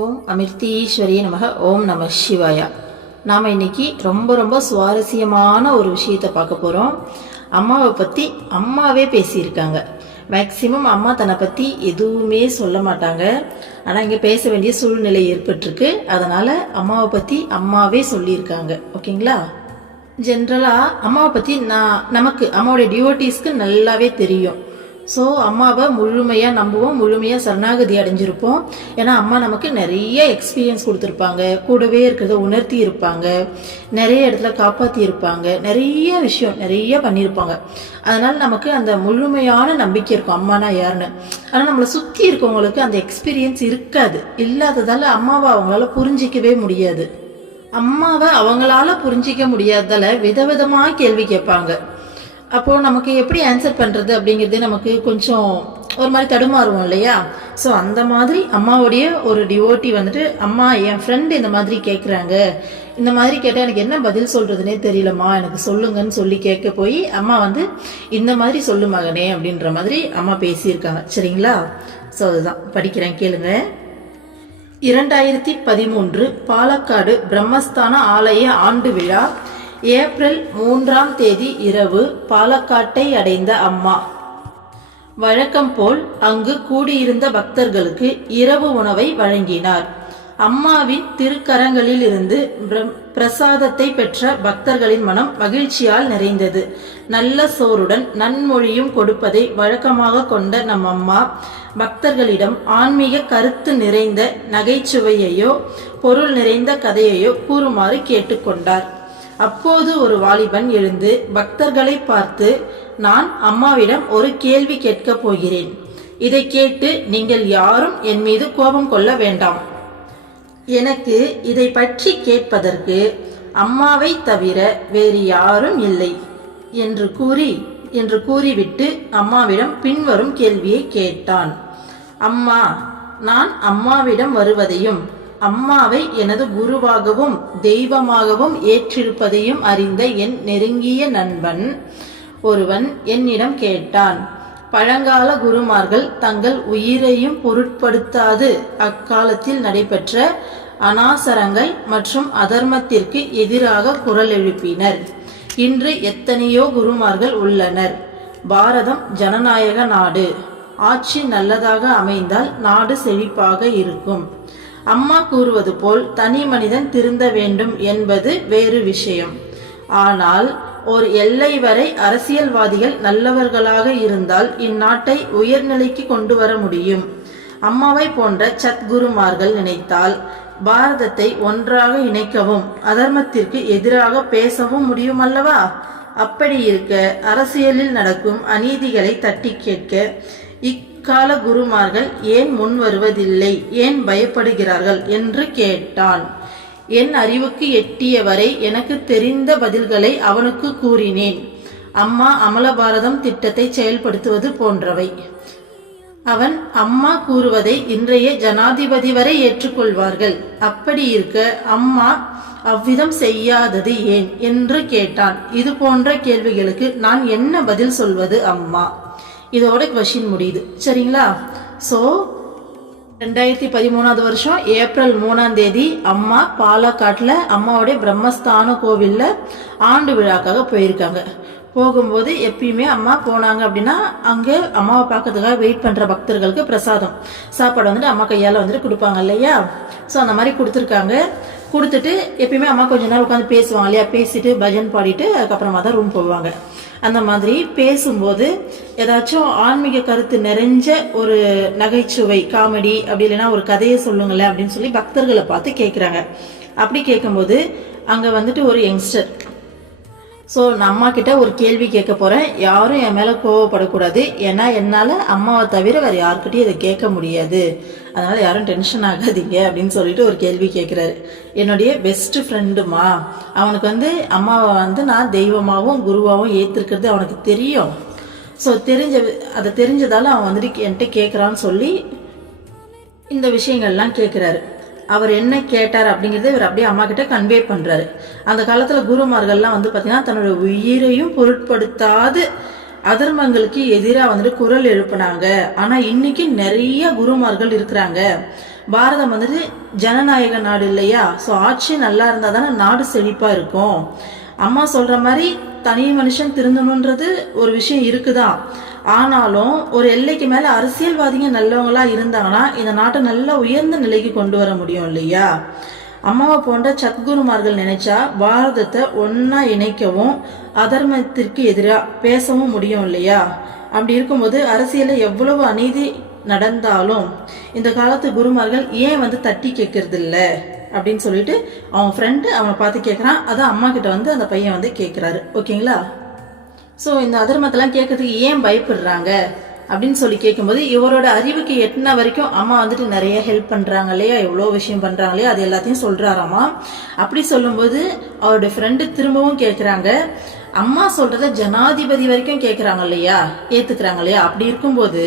ஓம் அமிர்தீஸ்வரி நமக. ஓம் நம சிவாயா. நாம் இன்னைக்கு ரொம்ப ரொம்ப சுவாரஸ்யமான ஒரு விஷயத்தை பார்க்க போகிறோம். அம்மாவை பற்றி அம்மாவே பேசியிருக்காங்க. மேக்சிமம் அம்மா தன்னை பற்றி எதுவுமே சொல்ல மாட்டாங்க. ஆனால் இங்கே பேச வேண்டிய சூழ்நிலை ஏற்பட்டிருக்கு. அதனால் அம்மாவை பற்றி அம்மாவே சொல்லியிருக்காங்க. ஓகேங்களா? ஜென்ரலாக அம்மாவை பற்றி நமக்கு அம்மாவுடைய டிவோட்டீஸ்க்கு நல்லாவே தெரியும். ஸோ அம்மாவை முழுமையாக நம்புவோம், முழுமையாக சரணாகதி அடைஞ்சிருப்போம். ஏன்னா அம்மா நமக்கு நிறைய எக்ஸ்பீரியன்ஸ் கொடுத்துருப்பாங்க, கூடவே இருக்கிறத உணர்த்தி இருப்பாங்க, நிறைய இடத்துல காப்பாற்றி இருப்பாங்க, நிறைய விஷயம் நிறைய பண்ணியிருப்பாங்க. அதனால் நமக்கு அந்த முழுமையான நம்பிக்கை இருக்கும் அம்மானா யாருன்னு. ஆனால் நம்மளை சுற்றி இருக்கவங்களுக்கு அந்த எக்ஸ்பீரியன்ஸ் இருக்காது. இல்லாததால் அம்மாவை அவங்களால புரிஞ்சிக்கவே முடியாது. அம்மாவை அவங்களால புரிஞ்சிக்க முடியாததால விதவிதமாக கேள்வி கேட்பாங்க. அப்போது நமக்கு எப்படி ஆன்சர் பண்ணுறது அப்படிங்கிறதே நமக்கு கொஞ்சம் ஒரு மாதிரி தடுமாறுவோம் இல்லையா? ஸோ அந்த மாதிரி அம்மாவுடைய ஒரு டிவோட்டி வந்துட்டு, அம்மா என் ஃப்ரெண்டு இந்த மாதிரி கேட்குறாங்க, இந்த மாதிரி கேட்டால் எனக்கு என்ன பதில் சொல்கிறதுனே தெரியலம்மா, எனக்கு சொல்லுங்கன்னு சொல்லி கேட்க போய் அம்மா வந்து இந்த மாதிரி சொல்லு மகனே அப்படின்ற மாதிரி அம்மா பேசியிருக்காங்க. சரிங்களா? ஸோ அதுதான் படிக்கிறேன், கேளுங்க. 2013 பாலக்காடு பிரம்மஸ்தான ஆலய ஆண்டு விழா ஏப்ரல் 3 இரவு பாலக்காட்டை அடைந்த அம்மா வழக்கம் போல் அங்கு கூடியிருந்த பக்தர்களுக்கு இரவு உணவை வழங்கினார். அம்மாவின் திருக்கரங்களில் இருந்து பிரசாதத்தை பெற்ற பக்தர்களின் மனம் மகிழ்ச்சியால் நிறைந்தது. நல்ல சோறுடன் நன்மொழியும் கொடுப்பதை வழக்கமாக கொண்ட நம் அம்மா பக்தர்களிடம் ஆன்மீக கருத்து நிறைந்த நகைச்சுவையையோ பொருள் நிறைந்த கதையையோ கூறுமாறு கேட்டுக்கொண்டார். அப்போது ஒரு வாலிபன் எழுந்து பக்தர்களை பார்த்து, நான் அம்மாவிடம் ஒரு கேள்வி கேட்கப் போகிறேன். இதை கேட்டு நீங்கள் யாரும் என் மீது கோபம் கொள்ள வேண்டாம். எனக்கு இதை பற்றி கேட்பதற்கு அம்மாவை தவிர வேறு யாரும் இல்லை என்று கூறிவிட்டு அம்மாவிடம் பின்வரும் கேள்வியை கேட்டான். அம்மா, நான் அம்மாவிடம் வருவதையும் அம்மாவை எனது குருவாகவும் தெய்வமாகவும் ஏற்றிருப்பதையும் அறிந்த என் நெருங்கிய நண்பன் ஒருவன் என்னிடம் கேட்டான். பழங்கால குருமார்கள் தங்கள் உயிரையும் பொருட்படுத்தாது அக்காலத்தில் நடைபெற்ற அனாசரங்கள் மற்றும் அதர்மத்திற்கு எதிராக குரல் எழுப்பினர். இன்று எத்தனையோ குருமார்கள் உள்ளனர். பாரதம் ஜனநாயக நாடு. ஆட்சி நல்லதாக அமைந்தால் நாடு செழிப்பாக இருக்கும். அம்மா கூறுவது போல் தனி மனிதன் திருந்த வேண்டும் என்பது வேறு விஷயம். ஆனால் ஒரு எல்லை வரை அரசியல்வாதிகள் நல்லவர்களாக இருந்தால் இந்நாட்டை உயர்நிலைக்கு கொண்டு வர முடியும். அம்மாவை போன்ற சத்குருமார்கள் நினைத்தால் பாரதத்தை ஒன்றாக இணைக்கவும் அதர்மத்திற்கு எதிராக பேசவும் முடியும் அல்லவா? அப்படி இருக்க அரசியலில் நடக்கும் அநீதிகளை தட்டி கேட்க இக்கால குருமார்கள் ஏன் முன் வருவதில்லை, ஏன் பயப்படுகிறார்கள் என்று கேட்டான். என் அறிவுக்கு எட்டிய வரை எனக்கு தெரிந்த பதில்களை அவனுக்கு கூறினேன். அம்மா அமல பாரதம் திட்டத்தை செயல்படுத்துவது போன்றவை. அவன் அம்மா கூறுவதை இன்றைய ஜனாதிபதி வரை ஏற்றுக்கொள்வார்கள். அப்படி இருக்க அம்மா அவ்விதம் செய்யாதது ஏன் என்று கேட்டான். இது போன்ற கேள்விகளுக்கு நான் என்ன பதில் சொல்வது அம்மா? இதோட கொஷின் முடியுது. சரிங்களா? ஸோ 2013 வருஷம் ஏப்ரல் 3 அம்மா பாலக்காட்டில் அம்மாவுடைய பிரம்மஸ்தான கோவிலில் ஆண்டு விழாக்காக போயிருக்காங்க. போகும்போது எப்பயுமே அம்மா போனாங்க அப்படின்னா அங்கே அம்மாவை பார்க்கறதுக்காக வெயிட் பண்ணுற பக்தர்களுக்கு பிரசாதம் சாப்பாடு வந்துட்டு அம்மா கையால் வந்துட்டு கொடுப்பாங்க இல்லையா? ஸோ அந்த மாதிரி கொடுத்துருக்காங்க. கொடுத்துட்டு எப்பயுமே அம்மா கொஞ்ச நேரம் உட்காந்து பேசுவாங்க இல்லையா? பேசிட்டு பஜன் பாடிட்டு அதுக்கப்புறமா தான் ரூம் போவாங்க. அந்த மாதிரி பேசும்போது ஏதாச்சும் ஆன்மீக கருத்து நிறைஞ்ச ஒரு நகைச்சுவை காமெடி அப்படி இல்லைன்னா ஒரு கதையை சொல்லுங்களேன் அப்படின்னு சொல்லி பக்தர்களை பார்த்து கேட்குறாங்க. அப்படி கேட்கும்போது அங்கே வந்துட்டு ஒரு யங்ஸ்டர், ஸோ நான் அம்மா கிட்ட ஒரு கேள்வி கேட்க போகிறேன், யாரும் என் மேலே கோவப்படக்கூடாது, ஏன்னா என்னால் அம்மாவை தவிர வேறு யாருக்கிட்டையும் இதை கேட்க முடியாது, அதனால் யாரும் டென்ஷன் ஆகாதீங்க அப்படின்னு சொல்லிட்டு ஒரு கேள்வி கேட்குறாரு. என்னுடைய பெஸ்ட் ஃப்ரெண்டுமா, அவனுக்கு வந்து அம்மாவை வந்து நான் தெய்வமாகவும் குருவாகவும் ஏற்றிருக்கிறது அவனுக்கு தெரியும். ஸோ அதை தெரிஞ்சதால் அவன் வந்துட்டு என்கிட்ட கேட்குறான்னு சொல்லி இந்த விஷயங்கள்லாம் கேட்குறாரு. அவர் என்ன கேட்டார் அப்படிங்கிறத இவர் அப்படியே அம்மா கிட்ட கன்வே பண்றாரு. அந்த காலத்துல குருமார்கள்லாம் வந்து பாத்தீங்கன்னா தன்னுடைய உயிரையும் பொருட்படுத்தாது அதர்மங்களுக்கு எதிராக வந்துட்டு குரல் எழுப்பினாங்க. ஆனா இன்னைக்கு நிறைய குருமார்கள் இருக்கிறாங்க. பாரதம் வந்துட்டு ஜனநாயக நாடு இல்லையா? ஸோ ஆட்சி நல்லா இருந்தால் தானே நாடு செழிப்பாக இருக்கும். அம்மா சொல்கிற மாதிரி தனி மனுஷன் திருந்தணுன்றது ஒரு விஷயம் இருக்குதான். ஆனாலும் ஒரு எல்லைக்கு மேலே அரசியல்வாதிங்க நல்லவங்களா இருந்தாங்கன்னா இந்த நாட்டை நல்ல உயர்ந்த நிலைக்கு கொண்டு வர முடியும் இல்லையா? அம்மாவை போன்ற சத்குருமார்கள் நினைச்சா பாரதத்தை ஒன்னா இணைக்கவும் அதர்மத்திற்கு எதிராக பேசவும் முடியும் இல்லையா? அப்படி இருக்கும்போது அரசியல எவ்வளவு அநீதி நடந்தாலும் இந்த காலத்து குருமார்கள் ஏன் வந்து தட்டி கேட்கறது இல்லை அப்படின்னு சொல்லிட்டு அவன் ஃப்ரெண்டு அவனை பார்த்து கேட்குறான். அதான் அம்மா கிட்ட வந்து அந்த பையன் வந்து கேட்குறாரு. ஓகேங்களா? ஸோ இந்த அதர்மத்தெல்லாம் கேட்கறதுக்கு ஏன் பயப்படுறாங்க அப்படின்னு சொல்லி கேட்கும்போது இவரோட அறிவுக்கு எட்டின வரைக்கும் அம்மா வந்துட்டு நிறைய ஹெல்ப் பண்ணுறாங்க இல்லையா, எவ்வளோ விஷயம் பண்ணுறாங்க இல்லையா, அது எல்லாத்தையும் சொல்கிறாராம்மா. அப்படி சொல்லும்போது அவரோட ஃப்ரெண்டு திரும்பவும் கேட்குறாங்க, அம்மா சொல்கிறத ஜனாதிபதி வரைக்கும் கேட்குறாங்க இல்லையா, ஏற்றுக்கிறாங்க இல்லையா, அப்படி இருக்கும்போது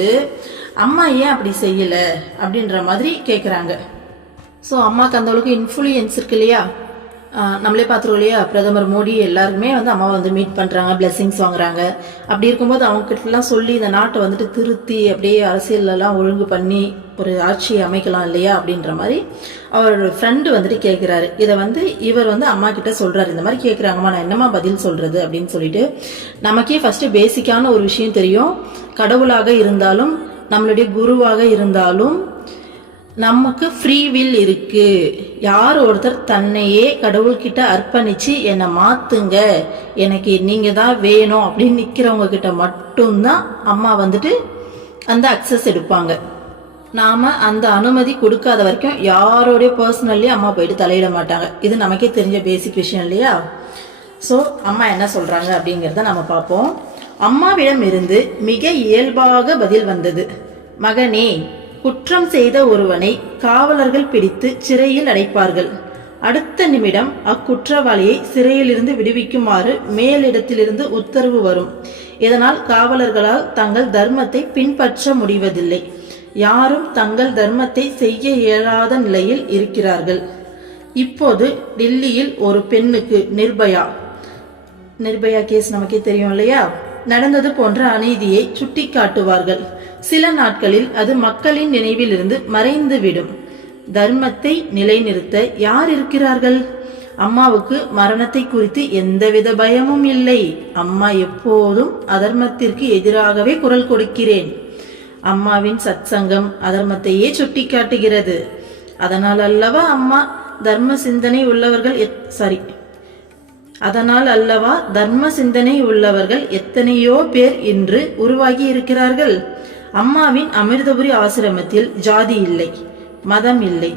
அம்மா ஏன் அப்படி செய்யலை அப்படின்ற மாதிரி கேட்குறாங்க. ஸோ அம்மாவுக்கு அந்த அளவுக்கு இன்ஃப்ளூயன்ஸ் இருக்கு இல்லையா? நம்மளே பார்த்துருவோம் இல்லையா, பிரதமர் மோடி எல்லாருக்குமே வந்து அம்மாவை வந்து மீட் பண்ணுறாங்க, பிளெஸிங்ஸ் வாங்குறாங்க. அப்படி இருக்கும்போது அவங்ககிட்டலாம் சொல்லி இந்த நாட்டை வந்துட்டு திருத்தி அப்படியே அரசியலெல்லாம் ஒழுங்கு பண்ணி ஒரு ஆட்சியை அமைக்கலாம் இல்லையா அப்படின்ற மாதிரி அவரோட ஃப்ரெண்டு வந்துட்டு கேட்குறாரு. இதை வந்து இவர் வந்து அம்மா கிட்ட சொல்கிறாரு, இந்த மாதிரி கேட்குறாங்கம்மா, நான் என்னம்மா பதில் சொல்கிறது அப்படின்னு சொல்லிட்டு. நமக்கே ஃபஸ்ட்டு பேசிக்கான ஒரு விஷயம் தெரியும், கடவுளாக இருந்தாலும் நம்மளுடைய குருவாக இருந்தாலும் நமக்கு ஃப்ரீ வில் இருக்கு. யார் ஒருத்தர் தன்னையே கடவுள்கிட்ட அர்ப்பணிச்சு என்னை மாத்துங்க, எனக்கு நீங்க தான் வேணும் அப்படின்னு நிக்கிறவங்க கிட்ட மட்டும்தான் அம்மா வந்துட்டு அந்த அக்சஸ் எடுப்பாங்க. நாம அந்த அனுமதி கொடுக்காத வரைக்கும் யாரோடைய பர்சனல்லி அம்மா போயிட்டு தலையிட மாட்டாங்க. இது நமக்கே தெரிஞ்ச பேசிக் விஷயம் இல்லையா? ஸோ அம்மா என்ன சொல்றாங்க அப்படிங்கிறத நம்ம பார்ப்போம். அம்மாவிடம் இருந்து மிக இயல்பாக பதில் வந்தது. மகனே, குற்றம் செய்த ஒருவனை காவலர்கள் பிடித்து சிறையில் அடைப்பார்கள். அடுத்த நிமிடம் அக்குற்றவாளியை சிறையிலிருந்து விடுவிக்குமாறு மேலிடத்திலிருந்து உத்தரவு வரும். இதனால் காவலர்களால் தங்கள் தர்மத்தை பின்பற்ற முடிவதில்லை. யாரும் தங்கள் தர்மத்தை செய்ய இயலாத நிலையில் இருக்கிறார்கள். இப்போது டில்லியில் ஒரு பெண்ணுக்கு நிர்பயா கேஸ் நமக்கே தெரியும் இல்லையா, நடந்தது போன்ற அநீதியை சுட்டி காட்டுவார்கள். சில நாட்களில் அது மக்களின் நினைவில் இருந்து மறைந்துவிடும். தர்மத்தை நிலைநிறுத்த யார் இருக்கிறார்கள்? அம்மாவுக்கு மரணத்தை குறித்து எந்தவித பயமும் இல்லை. அம்மா எப்போதும் அதர்மத்திற்கு எதிராகவே குரல் கொடுக்கிறேன். அம்மாவின் சத்சங்கம் அதர்மத்தையே சுட்டி காட்டுகிறது. அதனால் அல்லவா தர்ம சிந்தனை உள்ளவர்கள் எத்தனையோ பேர் இன்று உருவாகி இருக்கிறார்கள். அம்மாவின் அமிர்தபுரி ஆசிரமத்தில் ஜாதி இல்லை, மதம் இல்லை.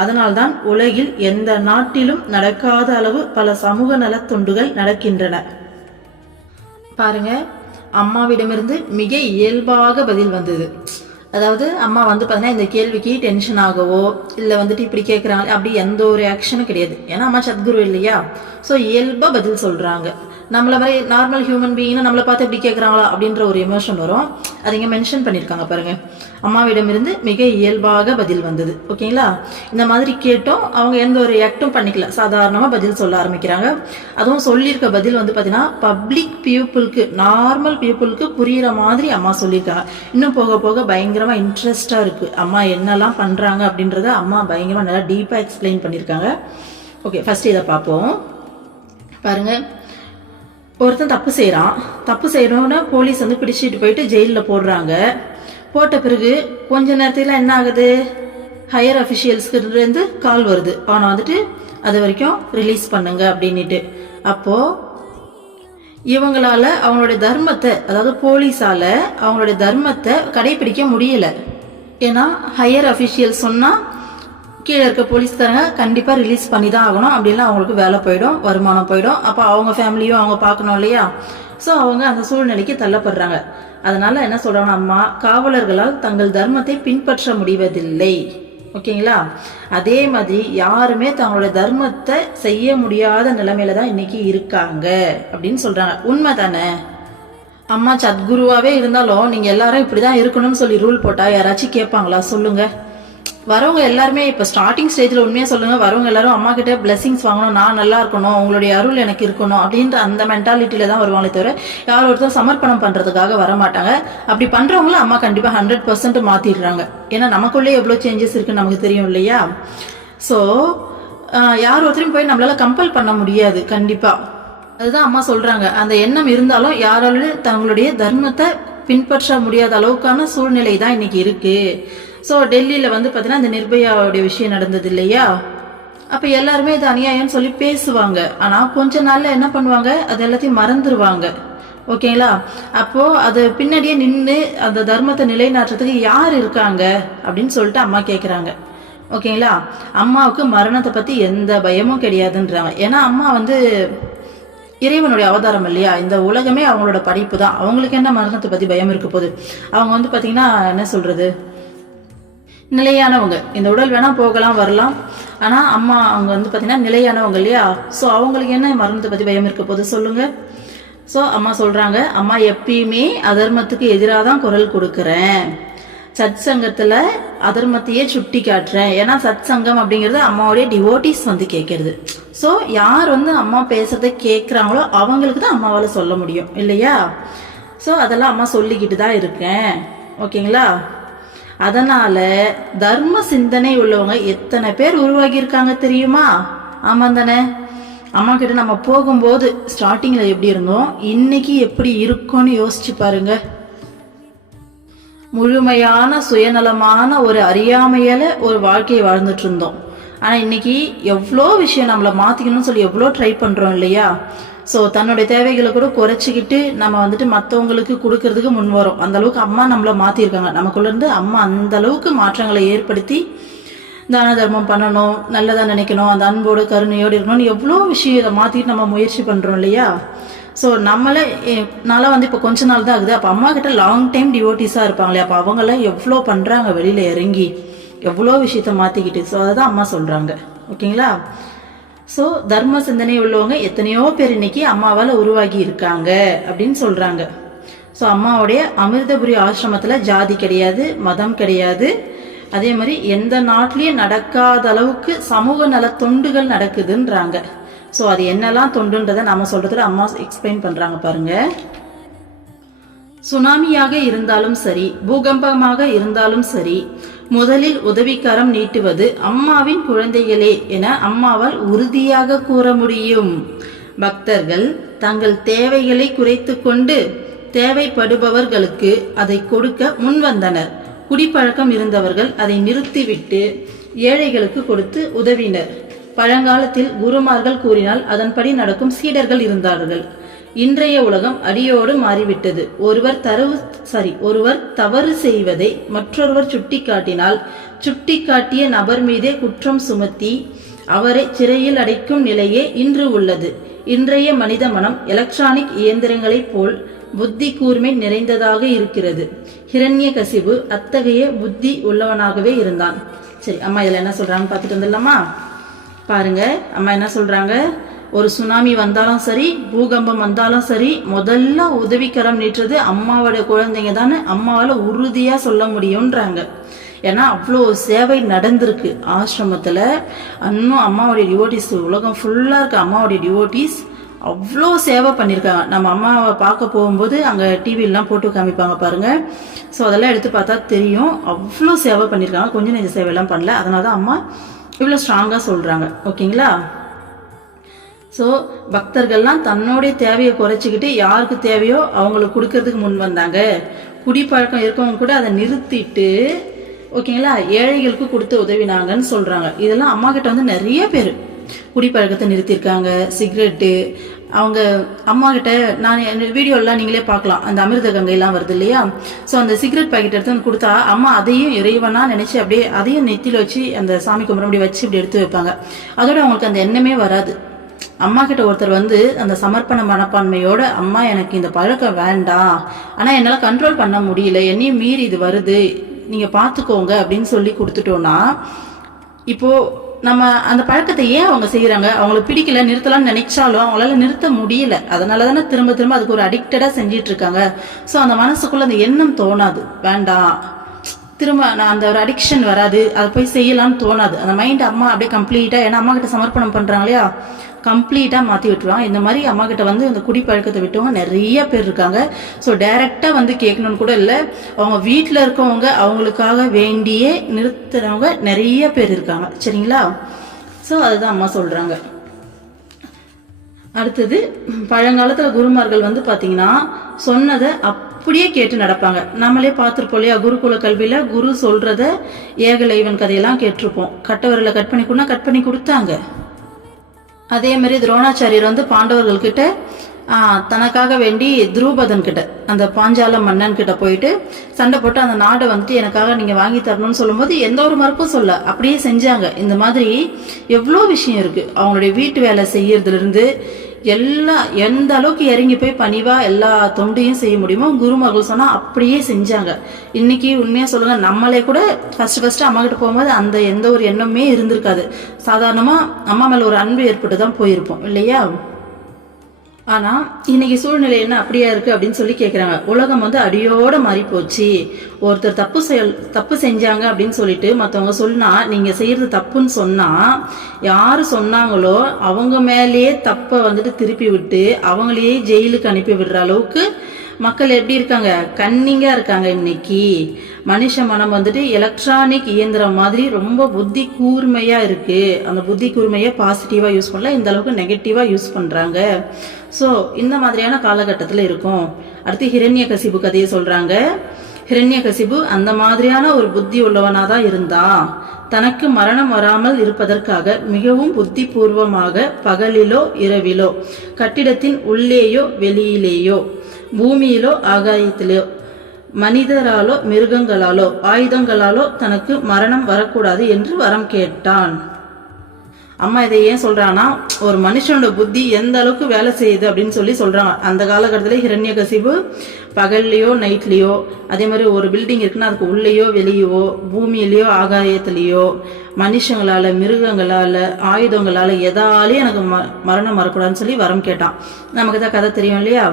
அதனால்தான் உலகில் எந்த நாட்டிலும் நடக்காத அளவு பல சமூக நலத்தொண்டுகள் நடக்கின்றன. பாருங்க, அம்மாவிடமிருந்து மிக இயல்பாக பதில் வந்தது. அதாவது அம்மா வந்து பார்த்தீங்கன்னா இந்த கேள்விக்கு டென்ஷன் ஆகவோ இல்லை வந்துட்டு இப்படி கேட்குறாங்க அப்படி எந்த ஒரு ஆக்ஷனும் கிடையாது. ஏன்னா அம்மா சத்குரு இல்லையா? ஸோ இயல்பாக பதில் சொல்கிறாங்க. நம்மளை மாதிரி நார்மல் ஹியூமன் பீயிங்னா நம்மளை பார்த்து எப்படி கேட்குறாங்களா அப்படின்ற ஒரு எமோஷன் வரும். அது இங்கே மென்ஷன் பண்ணியிருக்காங்க பாருங்க. அம்மாவிடமிருந்து மிக இயல்பாக பதில் வந்தது. ஓகேங்களா? இந்த மாதிரி கேட்டோம், அவங்க எந்த ஒரு ஆக்டும் பண்ணிக்கல, சாதாரணமாக பதில் சொல்ல ஆரம்பிக்கிறாங்க. அதுவும் சொல்லியிருக்க பதில் வந்து பார்த்தீங்கன்னா பப்ளிக் பீப்புளுக்கு, நார்மல் பீப்புளுக்கு புரிகிற மாதிரி அம்மா சொல்லியிருக்காங்க. இன்னும் போக போக பயங்கரமாக இன்ட்ரெஸ்டாக இருக்குது. அம்மா என்னெல்லாம் பண்ணுறாங்க அப்படின்றத அம்மா பயங்கரமாக நல்லா டீப்பாக எக்ஸ்பிளைன் பண்ணியிருக்காங்க. ஓகே, ஃபர்ஸ்ட் இதை பார்ப்போம். பாருங்க, ஒருத்தன் தப்பு செய்கிறோன்னு போலீஸ் வந்து பிடிச்சிட்டு போயிட்டு ஜெயிலில் போடுறாங்க. போட்ட பிறகு கொஞ்ச நேரத்தில் என்ன ஆகுது, ஹையர் அஃபிஷியல்ஸ்கிட்டேருந்து கால் வருது, அவனை வந்துட்டு அது வரைக்கும் ரிலீஸ் பண்ணுங்க அப்படின்ட்டு. அப்போது இவங்களால அவங்களுடைய தர்மத்தை, அதாவது போலீஸால் அவங்களுடைய தர்மத்தை கடைபிடிக்க முடியலை. ஏன்னா ஹையர் அஃபிஷியல் சொன்னால் கீழே இருக்க போலீஸ்காரங்க கண்டிப்பாக ரிலீஸ் பண்ணி தான் ஆகணும். அப்படின்னா அவங்களுக்கு வேலை போயிடும், வருமானம் போயிடும். அப்போ அவங்க ஃபேமிலியும் அவங்க பார்க்கணும் இல்லையா? ஸோ அவங்க அந்த சூழ்நிலைக்கு தள்ளப்படுறாங்க. அதனால என்ன சொல்கிறாங்கன்னா, அம்மா காவலர்களால் தங்கள் தர்மத்தை பின்பற்ற முடிவதில்லை. ஓகேங்களா? அதே மாதிரி யாருமே தங்களோட தர்மத்தை செய்ய முடியாத நிலைமையில தான் இன்னைக்கு இருக்காங்க அப்படின்னு சொல்கிறாங்க. உண்மை தானே? அம்மா சத்குருவாகவே இருந்தாலும் நீங்கள் எல்லாரும் இப்படி தான் இருக்கணும்னு சொல்லி ரூல் போட்டால் யாராச்சும் கேட்பாங்களா? சொல்லுங்கள். வரவங்க எல்லாருமே இப்போ ஸ்டார்டிங் ஸ்டேஜில் உண்மையாக சொல்லுங்க, வரவங்க எல்லாரும் அம்மா கிட்ட பிளெஸிங்ஸ் வாங்கணும், நான் நல்லா இருக்கணும், உங்களுடைய அருள் எனக்கு இருக்கணும் அப்படின்ற அந்த மென்டாலிட்டியில தான் வருவாங்களே தவிர யார் ஒருத்தர் சமர்ப்பணம் பண்ணுறதுக்காக வர மாட்டாங்க. அப்படி பண்ணுறவங்களும் அம்மா கண்டிப்பாக 100% மாற்றிடுறாங்க. ஏன்னா நமக்குள்ளே எவ்வளோ சேஞ்சஸ் இருக்குன்னு நமக்கு தெரியும் இல்லையா? ஸோ யார் ஒருத்தரையும் போய் நம்மளால கம்பல் பண்ண முடியாது கண்டிப்பாக. அதுதான் அம்மா சொல்கிறாங்க, அந்த எண்ணம் இருந்தாலும் யாராலும் தங்களுடைய தர்மத்தை பின்பற்ற முடியாத அளவுக்கான சூழ்நிலை தான் இன்னைக்கு இருக்குது. ஸோ டெல்லியில் வந்து பார்த்தீங்கன்னா இந்த நிர்பயாவுடைய விஷயம் நடந்தது இல்லையா? அப்போ எல்லாருமே இது அநியாயம்னு சொல்லி பேசுவாங்க. ஆனால் கொஞ்ச நாளில் என்ன பண்ணுவாங்க, அது எல்லாத்தையும் மறந்துடுவாங்க. ஓகேங்களா? அப்போது அது பின்னாடியே நின்று அந்த தர்மத்தை நிலைநாட்டுறதுக்கு யார் இருக்காங்க அப்படின்னு சொல்லிட்டு அம்மா கேட்குறாங்க. ஓகேங்களா? அம்மாவுக்கு மரணத்தை பற்றி எந்த பயமும் கிடையாதுன்றாங்க. ஏன்னா அம்மா வந்து இறைவனுடைய அவதாரம் இல்லையா? இந்த உலகமே அவங்களோட படைப்பு தான். அவங்களுக்கு என்ன மரணத்தை பற்றி பயம் இருக்க போகுது? அவங்க வந்து பார்த்தீங்கன்னா என்ன சொல்கிறது, நிலையானவங்க. இந்த உடல் வேணால் போகலாம் வரலாம், ஆனால் அம்மா அவங்க வந்து பார்த்தீங்கன்னா நிலையானவங்க இல்லையா? ஸோ அவங்களுக்கு என்ன மரணத்தை பற்றி பயம் இருக்க போகுது சொல்லுங்கள். ஸோ அம்மா சொல்கிறாங்க, அம்மா எப்பயுமே அதர்மத்துக்கு எதிராக தான் குரல் கொடுக்குறேன், சத் சங்கத்தில் அதர்மத்தையே சுட்டி காட்டுறேன். ஏன்னா சத் சங்கம் அப்படிங்கிறது அம்மாவுடைய டிவோட்டிஸ் வந்து கேட்கறது. ஸோ யார் வந்து அம்மா பேசுறதை கேட்குறாங்களோ அவங்களுக்கு தான் அம்மாவால் சொல்ல முடியும் இல்லையா? ஸோ அதெல்லாம் அம்மா சொல்லிக்கிட்டு தான் இருக்கேன். ஓகேங்களா? அதனால தர்ம சிந்தனை உள்ளவங்க எத்தனை பேர் உருவாகி இருக்காங்க தெரியுமா? ஆமாம் தானே? அம்மா கிட்ட நம்ம போகும்போது ஸ்டார்டிங்கில் எப்படி இருந்தோம், இன்னைக்கு எப்படி இருக்கும்னு யோசிச்சு பாருங்க. முழுமையான சுயநலமான ஒரு அறியாமையில ஒரு வாழ்க்கையை வாழ்ந்துட்டு இருந்தோம். ஆனால் இன்னைக்கு எவ்வளோ விஷயம் நம்மளை மாற்றிக்கணும்னு சொல்லி எவ்வளோ ட்ரை பண்ணுறோம் இல்லையா? ஸோ தன்னுடைய தேவைகளை கூட குறைச்சிக்கிட்டு நம்ம வந்துட்டு மற்றவங்களுக்கு கொடுக்கறதுக்கு முன் வரோம். அந்த அளவுக்கு அம்மா நம்மளை மாற்றிருக்காங்க. நமக்குள்ளேருந்து அம்மா அந்த அளவுக்கு மாற்றங்களை ஏற்படுத்தி தான தர்மம் பண்ணணும், நல்லதாக நினைக்கணும், அந்த அன்போடு கருணையோடு இருக்கணும்னு எவ்வளோ விஷயம் இதை மாற்றிட்டு நம்ம முயற்சி பண்ணுறோம் இல்லையா? ஸோ நம்மளே நாளாக வந்து இப்போ கொஞ்ச நாள் தான் ஆகுது. அப்போ அம்மா கிட்ட லாங் டைம் டிவோட்டிஸாக இருப்பாங்களே, அப்போ அவங்களாம் எவ்வளோ பண்ணுறாங்க வெளியில் இறங்கி, எவ்வளோ விஷயத்த மாற்றிக்கிட்டு. ஸோ அதை தான் அம்மா சொல்கிறாங்க. ஓகேங்களா? ஸோ தர்ம சிந்தனை உள்ளவங்க எத்தனையோ பேர் இன்னைக்கு அம்மாவால் உருவாகி இருக்காங்க அப்படின்னு சொல்கிறாங்க. ஸோ அம்மாவுடைய அமிர்தபுரி ஆசிரமத்தில் ஜாதி கிடையாது, மதம் கிடையாது, அதே மாதிரி எந்த நாட்டிலையும் நடக்காத அளவுக்கு சமூக நல தொண்டுகள் நடக்குதுன்றாங்க. ஸோ அது என்னெல்லாம் தொண்டுன்றதை நம்ம சொல்கிறதுல அம்மா எக்ஸ்பிளைன் பண்ணுறாங்க பாருங்க. சுனாமியாக இருந்தாலும் சரி, பூகம்பமாக இருந்தாலும் சரி, முதலில் உதவிக்கரம் நீட்டுவது அம்மாவின் குழந்தைகளே என அம்மாவால் உறுதியாக கூற முடியும். பக்தர்கள் தங்கள் தேவைகளை குறைத்து கொண்டு தேவைப்படுபவர்களுக்கு அதை கொடுக்க முன்வந்தனர். குடிப்பழக்கம் இருந்தவர்கள் அதை நிறுத்திவிட்டு ஏழைகளுக்கு கொடுத்து உதவினர். பழங்காலத்தில் குருமார்கள் கூறினால் அதன்படி நடக்கும் சீடர்கள் இருந்தார்கள். இன்றைய உலகம் அடியோடு மாறிவிட்டது. ஒருவர் தவறு செய்வதை மற்றொருவர் சுட்டிக்காட்டினால் சுட்டிக்காட்டிய நபர் மீதே குற்றம் சுமத்தி அவரை சிறையில் அடைக்கும் நிலையே இன்று உள்ளது. இன்றைய மனித மனம் எலக்ட்ரானிக் இயந்திரங்களைப் போல் புத்தி கூர்மை நிறைந்ததாக இருக்கிறது. ஹிரண்யகசிபு அத்தகைய புத்தி உள்ளவனாகவே இருந்தான். சரி, அம்மா இதில் என்ன சொல்றாங்கன்னு பார்த்துட்டு வந்துடலாமா? பாருங்க, அம்மா என்ன சொல்றாங்க, ஒரு சுனாமி வந்தாலும் சரி, பூகம்பம் வந்தாலும் சரி, முதல்ல உதவிக்கரம் நீட்டுறது அம்மாவோட குழந்தைங்க தானே அம்மாவால் உறுதியாக சொல்ல முடியும்ன்றாங்க. ஏன்னா அவ்வளோ சேவை நடந்திருக்கு ஆசிரமத்தில். இன்னும் அம்மாவுடைய டிவோட்டிஸ் உலகம் ஃபுல்லாக இருக்கு. அம்மாவுடைய டிவோட்டிஸ் அவ்வளோ சேவை பண்ணியிருக்காங்க. நம்ம அம்மாவை பார்க்க போகும்போது அங்கே டிவிலாம் போட்டு காமிப்பாங்க பாருங்க. ஸோ அதெல்லாம் எடுத்து பார்த்தா தெரியும், அவ்வளோ சேவை பண்ணியிருக்காங்க. கொஞ்சம் நெஞ்ச சேவையெல்லாம் பண்ணல. அதனால தான் அம்மா இவ்வளோ ஸ்ட்ராங்காக சொல்கிறாங்க. ஓகேங்களா? ஸோ பக்தர்கள்லாம் தன்னுடைய தேவையை குறைச்சிக்கிட்டு யாருக்கு தேவையோ அவங்களுக்கு கொடுக்கறதுக்கு முன் வந்தாங்க. குடிப்பழக்கம் இருக்கவங்க கூட அதை நிறுத்திட்டு ஓகேங்களா ஏழைகளுக்கு கொடுத்து உதவினாங்கன்னு சொல்கிறாங்க. இதெல்லாம் அம்மா கிட்ட வந்து நிறைய பேர் குடிப்பழக்கத்தை நிறுத்தியிருக்காங்க. சிகரெட்டு அவங்க அம்மா கிட்ட நான் வீடியோலாம் நீங்களே பார்க்கலாம், அந்த அமிர்த கங்கையெல்லாம் வருது இல்லையா? ஸோ அந்த சிகரெட் பாக்கெட் எடுத்து வந்து கொடுத்தா அம்மா அதையும் இறைவனாக நினச்சி அப்படியே அதையும் நெத்தியில் வச்சு அந்த சாமி கும்பிட அப்படி வச்சு இப்படி எடுத்து வைப்பாங்க. அதோட அவங்களுக்கு அந்த எண்ணமே வராது. அம்மா கிட்ட ஒருத்தர் வந்து அந்த சமர்ப்பண மனப்பான்மையோட அம்மா எனக்கு இந்த பழக்கம் வேண்டாம், ஆனால் என்னால் கண்ட்ரோல் பண்ண முடியல, என்னையும் மீறி இது வருது, நீங்கள் பார்த்துக்கோங்க அப்படின்னு சொல்லி கொடுத்துட்டோன்னா இப்போது நம்ம அந்த பழக்கத்தை ஏன் அவங்க செய்கிறாங்க? அவங்களுக்கு பிடிக்கல, நிறுத்தலாம்னு நினைச்சாலும் அவங்களால நிறுத்த முடியல. அதனால தானே திரும்ப அதுக்கு ஒரு அடிக்டடாக செஞ்சிட்டு இருக்காங்க. ஸோ அந்த மனசுக்குள்ள அந்த எண்ணம் தோணாது, வேண்டாம் திரும்ப நான் அந்த ஒரு அடிக்ஷன் வராது, அதை போய் செய்யலாம்னு தோணாது. அந்த மைண்ட் அம்மா அப்படியே கம்ப்ளீட்டாக, ஏன்னா அம்மா கிட்ட சமர்ப்பணம் பண்ணுறாங்க இல்லையா, கம்ப்ளீட்டாக மாற்றி விட்டுருவாங்க. இந்த மாதிரி அம்மா கிட்ட வந்து இந்த குடிப்பழக்கத்தை விட்டவங்க நிறைய பேர் இருக்காங்க. ஸோ டைரெக்டாக வந்து கேட்கணும்னு கூட இல்லை, அவங்க வீட்டில் இருக்கவங்க அவங்களுக்காக வேண்டியே நிறுத்துறவங்க நிறைய பேர் இருக்காங்க. சரிங்களா? ஸோ அதுதான் அம்மா சொல்கிறாங்க. அடுத்தது, பழங்காலத்தில் குருமார்கள் வந்து பார்த்தீங்கன்னா சொன்னதை அப்படியே கேட்டு நடப்பாங்க. நம்மளே பார்த்துருப்போம் இல்லையா, குருகுல கல்வியில் குரு சொல்கிறத ஏகலைவன் கதையெல்லாம் கேட்டிருப்போம். கட்டவரில் கட் பண்ணி கொடுனா கட் பண்ணி கொடுத்தாங்க. அதே மாதிரி துரோணாச்சாரியர் வந்து பாண்டவர்கள் கிட்ட தனக்காக வேண்டி துருபதன் கிட்ட, அந்த பாஞ்சால மன்னன் கிட்ட போயிட்டு சண்டை போட்டு அந்த நாடை வந்துட்டு எனக்காக நீங்க வாங்கி தரணும்னு சொல்லும்போது எந்த ஒரு மறுப்பும் சொல்ல, அப்படியே செஞ்சாங்க. இந்த மாதிரி எவ்வளோ விஷயம் இருக்கு. அவங்களுடைய வீட்டு வேலை செய்யறதுல இருந்து எந்த அளவுக்கு இறங்கி போய் பணிவா எல்லா தொண்டையும் செய்ய முடியுமோ குருமார்கள் சொன்னா அப்படியே செஞ்சாங்க. இன்னைக்கு உண்மையா சொல்லுங்க, நம்மளே கூட ஃபர்ஸ்ட் அம்மா கிட்ட போகும்போது அந்த எந்த ஒரு எண்ணமே இருந்திருக்காது. சாதாரணமா அம்மா மேல ஒரு அன்பு ஏற்பட்டு தான் போயிருப்போம் இல்லையா? ஆனா இன்னைக்கு சூழ்நிலை என்ன அப்படியா இருக்கு அப்படின்னு சொல்லி கேக்குறாங்க. உலகம் வந்து அடியோட மாறி போச்சு. ஒருத்தர் தப்பு செஞ்சாங்க அப்படின்னு சொல்லிட்டு மற்றவங்க சொன்னா நீங்க செய்யறது தப்புன்னு சொன்னா யாரு சொன்னாங்களோ அவங்க மேலேயே தப்ப வந்துட்டு திருப்பி விட்டு அவங்களையே ஜெயிலுக்கு அனுப்பி விடுற அளவுக்கு மக்கள் எப்படி இருக்காங்க, கன்னிங்கா இருக்காங்க. இன்னைக்கு மனுஷ மனம் வந்துட்டு எலக்ட்ரானிக் இயந்திரம் மாதிரி ரொம்ப புத்தி கூர்மையா இருக்கு. அந்த புத்தி கூர்மையை பாசிட்டிவா யூஸ் பண்ணல, இந்த அளவுக்கு நெகட்டிவா யூஸ் பண்றாங்க. ஸோ இந்த மாதிரியான காலகட்டத்தில் இருக்கும். அடுத்து ஹிரண்யகசிபு கதையை சொல்றாங்க. ஹிரண்யகசிபு அந்த மாதிரியான ஒரு புத்தி உள்ளவனா தான் இருந்தா. தனக்கு மரணம் வராமல் இருப்பதற்காக மிகவும் புத்தி பூர்வமாக பகலிலோ இரவிலோ, கட்டிடத்தின் உள்ளேயோ வெளியிலேயோ, பூமியிலோ ஆகாயத்திலோ, மனிதராலோ மிருகங்களாலோ ஆயுதங்களாலோ தனக்கு மரணம் வரக்கூடாது என்று வரம் கேட்டான். அம்மா இதை ஏன் சொல்றாங்கன்னா, ஒரு மனுஷனோட புத்தி எந்த அளவுக்கு வேலை செய்யுது அப்படின்னு சொல்லி சொல்றாங்க. அந்த காலகட்டத்தில் ஹிரண்யகசிபு பகல்லையோ நைட்லேயோ, அதே மாதிரி ஒரு பில்டிங் இருக்குன்னா அதுக்கு உள்ளேயோ வெளியோ, பூமியிலையோ ஆகாயத்திலேயோ, மனுஷங்களால மிருகங்களால ஆயுதங்களால எதாலையும் எனக்கு மரணம் வரக்கூடாதுன்னு சொல்லி வரம் கேட்டான். நமக்கு தான் கதை தெரியும் இல்லையா,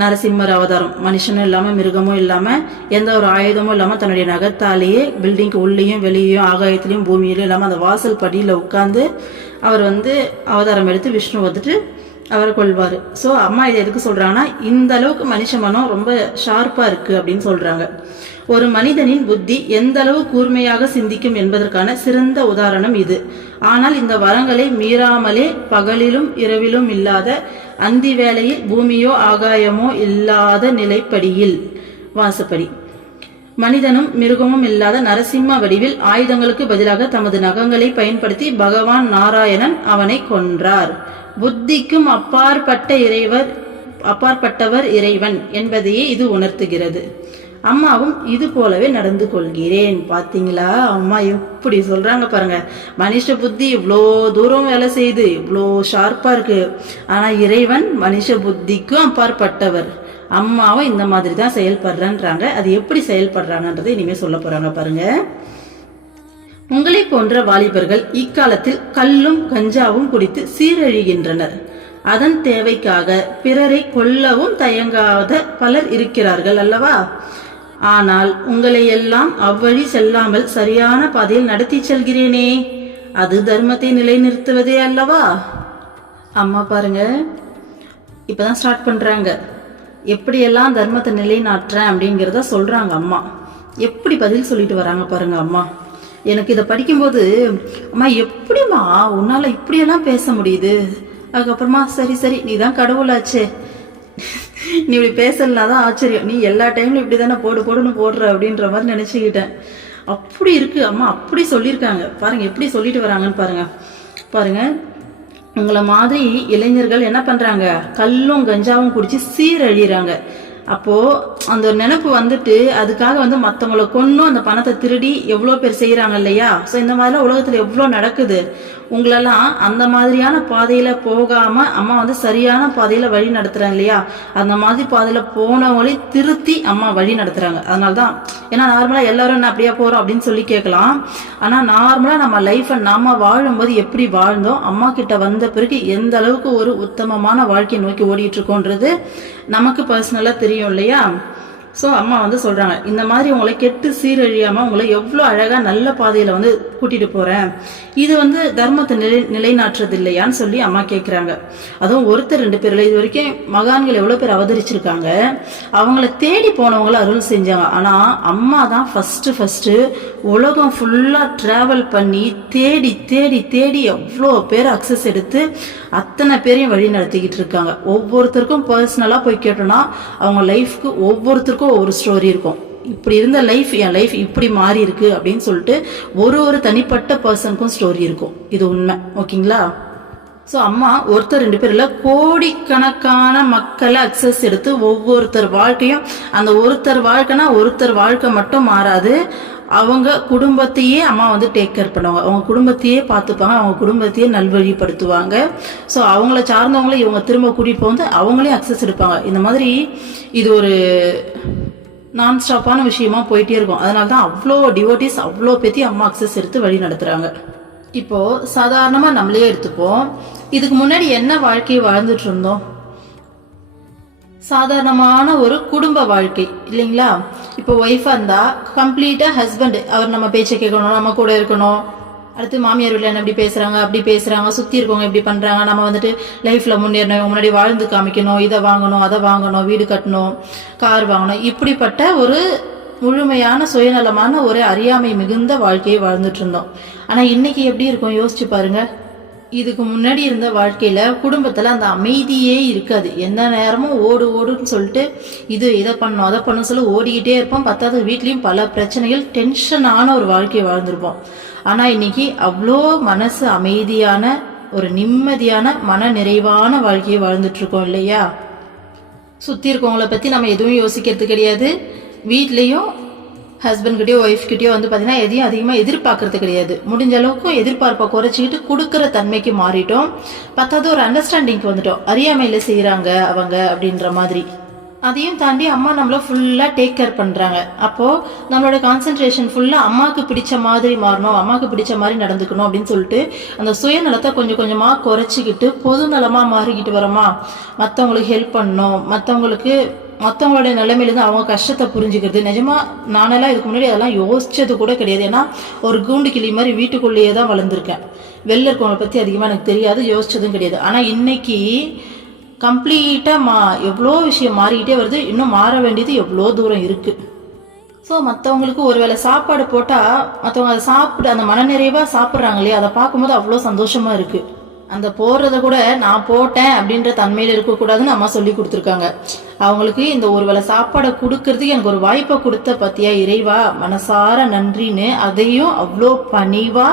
நரசிம்மர் அவதாரம். மனுஷனும் இல்லாம மிருகமும் இல்லாம எந்த ஒரு ஆயுதமும் இல்லாம தன்னுடைய நகத்தாலேயே பில்டிங்க்கு உள்ளேயும் வெளியும் ஆகாயத்திலையும் பூமியிலையும் இல்லாம அந்த வாசல் படியில உட்கார்ந்து அவர் வந்து அவதாரம் எடுத்து விஷ்ணு வந்துட்டு அவரை கொள்வாரு. ஸோ அம்மா இதை எதுக்கு சொல்றாங்கன்னா, இந்த அளவுக்கு மனுஷ மனம் ரொம்ப ஷார்ப்பா இருக்கு அப்படின்னு சொல்றாங்க. ஒரு மனிதனின் புத்தி எந்த அளவு கூர்மையாக சிந்திக்கும் என்பதற்கான சிறந்த உதாரணம் இது. ஆனால் இந்த வரங்களை மீறாமலே பகலிலும் இரவிலும் இல்லாத, அந்தி வேளையில் பூமியோ ஆகாயமோ இல்லாத நிலைப்படியில் வாசப்படி மனிதனும் மிருகமும் இல்லாத நரசிம்ம வடிவில் ஆயுதங்களுக்கு பதிலாக தமது நகங்களை பயன்படுத்தி பகவான் நாராயணன் அவனை கொன்றார். புத்திக்கும் அப்பாற்பட்டவர் இறைவன் என்பதையே இது உணர்த்துகிறது. அம்மாவும் இது போலவே நடந்து கொள்கிறேன். பாத்தீங்களா அம்மா எப்படி சொல்றாங்க பாருங்க. மனுஷ புத்தி இவ்வளோ தூரம் வேலை செய்யுது, இவ்வளோ ஷார்ப்பா இருக்கு. ஆனா இறைவன் மனுஷ புத்திக்கும் அப்பாற்பட்டவர். அம்மாவும் இந்த மாதிரி தான் செயல்படுறன்றாங்க. அது எப்படி செயல்படுறாங்கன்றதை இனிமே சொல்ல போறாங்க பாருங்க. உங்களை போன்ற வாலிபர்கள் இக்காலத்தில் கல்லும் கஞ்சாவும் குடித்து சீரழிகின்றனர். அதன் தேவைக்காக பிறரை கொல்லவும் தயங்காத பலர் இருக்கிறார்கள் அல்லவா? ஆனால் உங்களை எல்லாம் அவ்வழி செல்லாமல் சரியான பாதையில் நடத்தி செல்கிறேனே, அது தர்மத்தை நிலைநிறுத்துவதே அல்லவா? அம்மா பாருங்க, இப்பதான் ஸ்டார்ட் பண்றாங்க. எப்படியெல்லாம் தர்மத்தை நிலைநாட்டுறேன் அப்படிங்கிறத சொல்றாங்க அம்மா. எப்படி பதில் சொல்லிட்டு வராங்க பாருங்க அம்மா. எனக்கு இதை படிக்கும்போது, அம்மா எப்படிம்மா உன்னால இப்படியெல்லாம் பேச முடியுது? அதுக்கப்புறமா சரி நீ தான் கடவுளாச்சே, நீ இப்படி பேசலனாதான் ஆச்சரியம், நீ எல்லா டைம்ல இப்படிதானே போடுன்னு போடுற அப்படின்ற மாதிரி நினைச்சுக்கிட்டேன். அப்படி இருக்கு அம்மா, அப்படி சொல்லியிருக்காங்க பாருங்க. எப்படி சொல்லிட்டு வராங்கன்னு பாருங்க. உங்களை மாதிரி இளைஞர்கள் என்ன பண்றாங்க, கல்லும் கஞ்சாவும் குடிச்சு சீரழிறாங்க. அப்போ அந்த ஒரு நினைப்பு வந்துட்டு அதுக்காக வந்து மற்றவங்களை கொன்னும் அந்த பணத்தை திருடி எவ்வளோ பேர் செய்யறாங்க இல்லையா? ஸோ இந்த மாதிரிலாம் உலகத்துல எவ்வளோ நடக்குது. உங்களெல்லாம் அந்த மாதிரியான பாதையில போகாம அம்மா வந்து சரியான பாதையில வழி நடத்துறாங்க இல்லையா? அந்த மாதிரி பாதையில போனவங்களே திருத்தி அம்மா வழி நடத்துறாங்க. அதனால்தான், ஏன்னா நார்மலா எல்லாரும் என்ன அப்படியே போறோம் அப்படின்னு சொல்லி கேட்கலாம். ஆனா நார்மலா நம்ம லைஃபை நாம வாழும்போது எப்படி வாழ்ந்தோம், அம்மா கிட்ட வந்த பிறகு எந்த அளவுக்கு ஒரு உத்தமமான வாழ்க்கையை நோக்கி ஓடிட்டு இருக்கோன்றது நமக்கு பர்சனலா தெரியும் இல்லையா? ஸோ அம்மா வந்து சொல்றாங்க, இந்த மாதிரி உங்களை கெட்டு சீரழியாம உங்களை எவ்வளோ அழகா நல்ல பாதையில வந்து கூட்டிட்டு போறேன், இது வந்து தர்மத்தை நிலைநாட்டுறது இல்லையான்னு சொல்லி அம்மா கேட்குறாங்க. அதுவும் ஒருத்தர் 2 பேர்ல இது வரைக்கும் மகான்கள் எவ்வளோ பேர் அவதரிச்சிருக்காங்க, அவங்கள தேடி போனவங்கள அருள் செஞ்சாங்க. ஆனா அம்மா தான் ஃபர்ஸ்ட் உலகம் ஃபுல்லா டிராவல் பண்ணி தேடி தேடி தேடி எவ்வளோ பேர் அக்சஸ் எடுத்து அத்தனை பேரையும் வழி நடத்திக்கிட்டு இருக்காங்க. ஒவ்வொருத்தருக்கும் பர்சனலா போய் கேட்டோம்னா அவங்க லைஃப்க்கு ஒவ்வொருத்தருக்கும் ஒரு ஸ்டோரி இருக்கும். இப்படி இருந்த லைஃப், என் லைஃப் இப்படி மாறி இருக்கு அப்படின்னு சொல்லிட்டு ஒரு தனிப்பட்ட பர்சனுக்கும் ஸ்டோரி இருக்கும். இது உண்மை. ஓகேங்களா? ஸோ அம்மா ஒருத்தர் 2 பேர்ல கோடிக்கணக்கான மக்களை அக்சஸ் எடுத்து ஒவ்வொருத்தர் வாழ்க்கையும், அந்த ஒருத்தர் வாழ்க்கைனா ஒருத்தர் வாழ்க்கை மட்டும் மாறாது, அவங்க குடும்பத்தையே அம்மா வந்து டேக் கேர் பண்ணுவாங்க. அவங்க குடும்பத்தையே பார்த்துப்பாங்க, அவங்க குடும்பத்தையே நல்வழிப்படுத்துவாங்க. ஸோ அவங்கள சார்ந்தவங்கள இவங்க திரும்ப கூட்டிட்டு போந்து அவங்களே அக்சஸ் எடுப்பாங்க. இந்த மாதிரி இது ஒரு நான் ஸ்டாப்பான விஷயமா போயிட்டே இருக்கும். அதனால தான் அவ்வளோ டிவோட்டிஸ் அவ்வளோ பேத்தி அம்மா அக்சஸ் எடுத்து வழி நடத்துறாங்க. இப்போ சாதாரணமா நம்மளே எடுத்துப்போம். இதுக்கு முன்னாடி என்ன வாழ்க்கையை வாழ்ந்துட்டு இருந்தோம்? சாதாரணமான ஒரு குடும்ப வாழ்க்கை இல்லைங்களா? இப்போ ஒய்ஃபா இருந்தா கம்ப்ளீட்டா ஹஸ்பண்ட் அவர் நம்ம பேச்சை கேட்கணும், நம்ம கூட இருக்கணும். அடுத்து மாமியார் வீட்டில் என்ன இப்படி பேசுறாங்க, அப்படி பேசுறாங்க, சுத்தி இருக்கவங்க இப்படி பண்றாங்க, நம்ம வந்துட்டு லைஃப்ல முன்னேறணும், முன்னாடி வாழ்ந்து காமிக்கணும், இதை வாங்கணும், அதை வாங்கணும், வீடு கட்டணும், கார் வாங்கணும், இப்படிப்பட்ட ஒரு முழுமையான சுயநலமான ஒரு அறியாமை மிகுந்த வாழ்க்கையை வாழ்ந்துட்டு இருந்தோம். ஆனா இன்னைக்கு எப்படி இருக்கும் யோசிச்சு பாருங்க. இதுக்கு முன்னாடி இருந்த வாழ்க்கையில குடும்பத்துல அந்த அமைதியே இருக்காது. எந்த நேரமும் ஓடுன்னு சொல்லிட்டு இதை பண்ணும் அதை பண்ணும் சொல்லி ஓடிக்கிட்டே இருப்போம். பத்தாவது வீட்லயும் பல பிரச்சனைகள், டென்ஷனான ஒரு வாழ்க்கையை வாழ்ந்திருப்போம். ஆனா இன்னைக்கு அவ்வளோ மனசு அமைதியான ஒரு நிம்மதியான மன நிறைவான வாழ்க்கையை வாழ்ந்துட்டு இருக்கோம் இல்லையா? சுத்தி இருக்கவங்கள பத்தி நம்ம எதுவும் யோசிக்கிறது கிடையாது. வீட்லயும் ஹஸ்பண்ட் கிட்டயோ ஒய்ஃப் கிட்டயோ வந்து பாத்தீங்கன்னா எதையும் அதிகமா எதிர்பார்க்கறது கிடையாது. முடிஞ்ச அளவுக்கு எதிர்பார்ப்பை குறைச்சிக்கிட்டு கொடுக்கற தன்மைக்கு மாறிட்டோம். பத்தாவது ஒரு அண்டர்ஸ்டாண்டிங்க்கு வந்துட்டோம். அறியாமையில செய்யறாங்க அவங்க அப்படின்ற மாதிரி. அதையும் தாண்டி அம்மா நம்மள ஃபுல்லா டேக் கேர் பண்றாங்க. அப்போ நம்மளோட கான்சென்ட்ரேஷன் ஃபுல்லா அம்மாக்கு பிடிச்ச மாதிரி மாறணும், அம்மாக்கு பிடிச்ச மாதிரி நடந்துக்கணும் அப்படின்னு சொல்லிட்டு அந்த சுயநலத்தை கொஞ்சம் கொஞ்சமா குறைச்சிக்கிட்டு பொது நலமா மாறிக்கிட்டு வரோமா. மற்றவங்களுக்கு ஹெல்ப் பண்ணணும், மற்றவங்களுடைய நிலைமையிலேருந்து அவங்க கஷ்டத்தை புரிஞ்சுக்கிறது. நிஜமா நானெல்லாம் இதுக்கு முன்னாடி அதெல்லாம் யோசிச்சது கூட கிடையாது. ஏன்னா ஒரு கூண்டு கிளி மாதிரி வீட்டுக்குள்ளேயே தான் வளர்ந்துருக்கேன். வெளில இருக்கவங்களை பற்றி அதிகமாக எனக்கு தெரியாது, யோசிச்சதும் கிடையாது. ஆனால் இன்னைக்கு கம்ப்ளீட்டாக எவ்வளோ விஷயம் மாறிக்கிட்டே வருது. இன்னும் மாற வேண்டியது எவ்வளோ தூரம் இருக்கு. ஸோ மற்றவங்களுக்கு ஒரு வேளை சாப்பாடு போட்டால் மற்றவங்க அதை சாப்பிட்டு அந்த மனநிறைவாக சாப்பிட்றாங்க இல்லையா, அதை பார்க்கும்போது அவ்வளோ சந்தோஷமா இருக்கு. அந்த போடுறத கூட நான் போட்டேன் அப்படின்ற தன்மையில இருக்கக்கூடாதுன்னு அம்மா சொல்லி கொடுத்துருக்காங்க. அவங்களுக்கு இந்த ஒரு வேளை சாப்பாடை கொடுக்கறதுக்கு எனக்கு ஒரு வாய்ப்பை கொடுத்த பத்தியா இறைவா, மனசார நன்றின்னு அதையும் அவ்வளோ பணிவா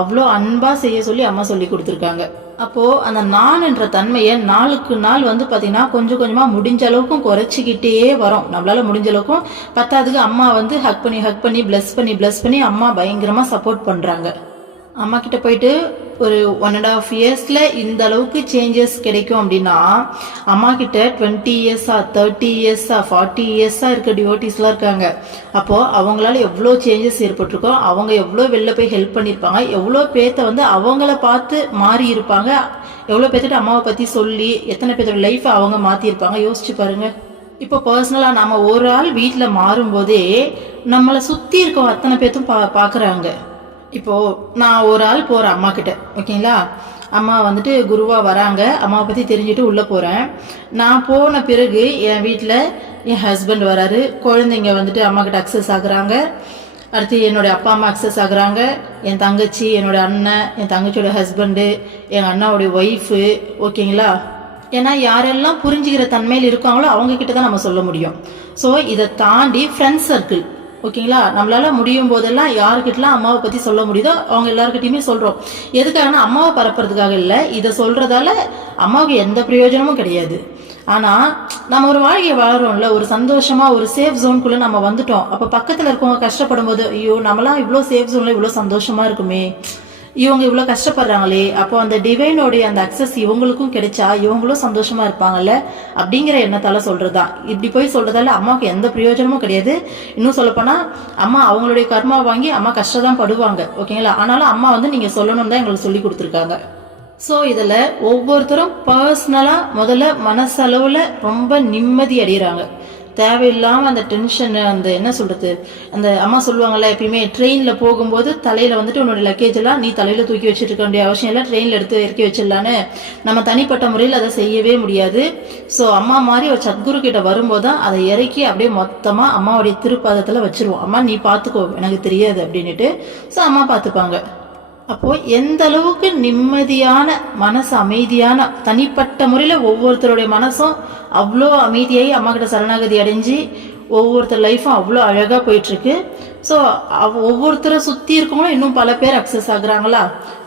அவ்வளோ அன்பா செய்ய சொல்லி அம்மா சொல்லி கொடுத்துருக்காங்க. அப்போ அந்த நான் என்ற தன்மையை நாளுக்கு நாள் வந்து பாத்தீங்கன்னா கொஞ்சம் கொஞ்சமா முடிஞ்ச அளவுக்கும் குறைச்சிக்கிட்டே வரோம். நம்மளால முடிஞ்ச அளவுக்கும் பத்தாவதுக்கு அம்மா வந்து ஹக் பண்ணி பிளஸ் பண்ணி அம்மா பயங்கரமா சப்போர்ட் பண்றாங்க. அம்மா கிட்ட போயிட்டு ஒரு 1.5 இயர்ஸ்ல இந்த அளவுக்கு சேஞ்சஸ் கிடைக்கும் அப்படின்னா அம்மா கிட்ட 20 இயர்ஸா 30 இயர்ஸா 40 இயர்ஸா இருக்க டிவோட்டிஸ்லாம் இருக்காங்க. அப்போ அவங்களால எவ்வளோ சேஞ்சஸ் ஏற்பட்டிருக்கோம், அவங்க எவ்வளோ வெளில போய் ஹெல்ப் பண்ணியிருப்பாங்க, எவ்வளோ பேர்த்த வந்து அவங்கள பார்த்து மாறி இருப்பாங்க, எவ்வளோ பேர்த்திட்ட அம்மாவை பத்தி சொல்லி எத்தனை பேர்த்தோட லைஃபை அவங்க மாத்திருப்பாங்க. யோசிச்சு பாருங்க. இப்போ பர்சனலா நம்ம ஒரு ஆள் வீட்டுல மாறும்போதே நம்மளை சுத்தி இருக்க அத்தனை பேர்த்தும் பாக்குறாங்க. இப்போ நான் ஒரு ஆள் போறேன் அம்மா கிட்ட, ஓகேங்களா? அம்மா வந்துட்டு குருவா வராங்க, அம்மாவை பத்தி தெரிஞ்சுட்டு உள்ள போறேன். நான் போன பிறகு என் வீட்டுல என் ஹஸ்பண்ட் வராரு, குழந்தைங்க வந்துட்டு அம்மா கிட்ட அக்சஸ் ஆகுறாங்க. அடுத்து என்னோட அப்பா அம்மா அக்சஸ் ஆகுறாங்க, என் தங்கச்சி, என்னோட அண்ணன், என் தங்கச்சியோட ஹஸ்பண்டு, என் அண்ணாவுடைய ஒய்ஃபு, ஓகேங்களா? ஏன்னா யாரெல்லாம் புரிஞ்சுக்கிற தன்மையில் இருக்காங்களோ அவங்க கிட்ட தான் நம்ம சொல்ல முடியும். ஸோ இதை தாண்டி ஃப்ரெண்ட்ஸ் சர்க்கிள், ஓகேங்களா? நம்மளால முடியும் போதெல்லாம் யாருக்கிட்டலாம் அம்மாவை பத்தி சொல்ல முடியுதோ அவங்க எல்லாருக்கிட்டையுமே சொல்றோம். எதுக்காகனா அம்மாவை பரப்புறதுக்காக இல்லை. இதை சொல்றதால அம்மாவுக்கு எந்த பிரயோஜனமும் கிடையாது. ஆனா நம்ம ஒரு வாழ்க்கையை வாழறோம்ல, ஒரு சந்தோஷமா ஒரு சேஃப் ஜோனுக்குள்ள நம்ம வந்துட்டோம். அப்ப பக்கத்துல இருக்கவங்க கஷ்டப்படும் போது ஐயோ நம்மளாம் இவ்வளவு சேஃப் ஜோன்ல இவ்வளவு சந்தோஷமா இருக்குமே, இவங்க இவ்வளவு கஷ்டப்படுறாங்களே, அப்போ அந்த டிவைனோடைய அந்த அக்சஸ் இவங்களுக்கும் கிடைச்சா இவங்களும் சந்தோஷமா இருப்பாங்கல்ல அப்படிங்கிற எண்ணத்தால சொல்றதுதான். இப்படி போய் சொல்றதால அம்மாவுக்கு எந்த பிரயோஜனமும் கிடையாது. இன்னும் சொல்லப்போனா அம்மா அவங்களுடைய கர்மா வாங்கி அம்மா கஷ்டம் தான் படுவாங்க, ஓகேங்களா? ஆனாலும் அம்மா வந்து நீங்க சொல்லணும் தான் எங்களுக்கு சொல்லி கொடுத்துருக்காங்க. ஸோ இதுல ஒவ்வொருத்தரும் பர்சனலா முதல்ல மனசளவுல ரொம்ப நிம்மதி அடைகிறாங்க. தேவையில்லாமல் அந்த டென்ஷன், அந்த என்ன சொல்கிறது, அந்த அம்மா சொல்லுவாங்கள்ல எப்பயுமே ட்ரெயினில் போகும்போது தலையில் வந்துட்டு உன்னோட லக்கேஜ் எல்லாம் நீ தலையில் தூக்கி வச்சுட்டு இருக்க வேண்டிய அவசியம் இல்லை, ட்ரெயினில் எடுத்து இறக்கி வச்சிடலான்னு. நம்ம தனிப்பட்ட முறையில் அதை செய்யவே முடியாது. ஸோ அம்மா மாதிரி ஒரு சத்குரு கிட்ட வரும்போது தான் அதை இறக்கி அப்படியே மொத்தமாக அம்மாவுடைய திருப்பாதத்தில் வச்சிருவோம். அம்மா நீ பார்த்துக்கோ, எனக்கு தெரியாது அப்படின்ட்டு. ஸோ அம்மா பார்த்துப்பாங்க. அப்போது எந்த அளவுக்கு நிம்மதியான மனசு, அமைதியான தனிப்பட்ட முறையில் ஒவ்வொருத்தருடைய மனசும் அவ்வளோ அமைதியாகி அம்மா கிட்ட சரணாகதி அடைஞ்சு ஒவ்வொருத்தர் லைஃப்பும் அவ்வளோ அழகாக போயிட்டுருக்கு. ஸோ ஒவ்வொருத்தரை சுற்றி இருக்கவங்களும் இன்னும் பல பேர் அக்சஸ் ஆகுறாங்களா.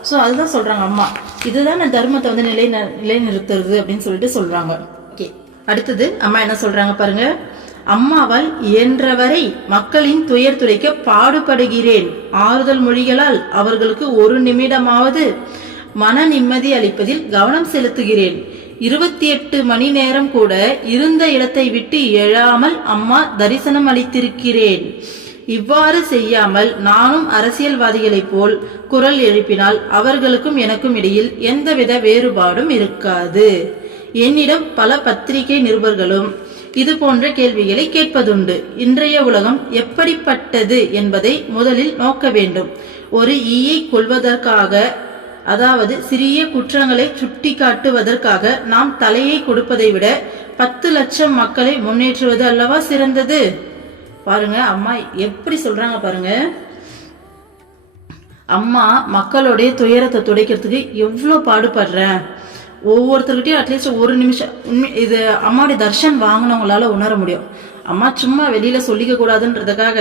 ஸோ அதுதான் சொல்கிறாங்க அம்மா, இதுதான் நான் தர்மத்தை வந்து நிலைநிறுத்துறது அப்படின்னு சொல்லிட்டு சொல்கிறாங்க. ஓகே, அடுத்தது அம்மா என்ன சொல்கிறாங்க பாருங்க. அம்மாவால் இயன்றவரை மக்களின் துயர் துடைக்க பாடுபடுகிறேன். ஆறுதல் மொழிகளால் அவர்களுக்கு ஒரு நிமிடமாவது மன நிம்மதி அளிப்பதில் கவனம் செலுத்துகிறேன். 28 மணி நேரம் கூட இருந்த இடத்தை விட்டு எழாமல் அம்மா தரிசனம் அளித்திருக்கிறேன். இவ்வாறு செய்யாமல் நானும் அரசியல்வாதிகளைப் போல் குரல் எழுப்பினால் அவர்களுக்கும் எனக்கும் இடையில் எந்தவித வேறுபாடும் இருக்காது. என்னிடம் பல பத்திரிகை நிருபர்களும் இது போன்ற கேள்விகளை கேட்பதுண்டு. இன்றைய உலகம் எப்படிப்பட்டது என்பதை முதலில் நோக்க வேண்டும். ஒரு ஈயை கொள்வதற்காக, அதாவது சிறிய குற்றங்களை சுட்டி காட்டுவதற்காக நாம் தலையை கொடுப்பதை விட 10 லட்சம் மக்களை முன்னேற்றுவது அல்லவா சிறந்தது. பாருங்க அம்மா எப்படி சொல்றாங்க பாருங்க. அம்மா மக்களுடைய துயரத்தை துடைக்கிறதுக்கு எவ்வளோ பாடுபடுறேன். ஒவ்வொருத்தர்கிட்டையும் அட்லீஸ்ட் ஒரு நிமிஷம் இது அம்மாவுடைய தர்ஷன் வாங்கினவங்களால உணர முடியும். அம்மா சும்மா வெளியில சொல்லிக்க கூடாதுன்றதுக்காக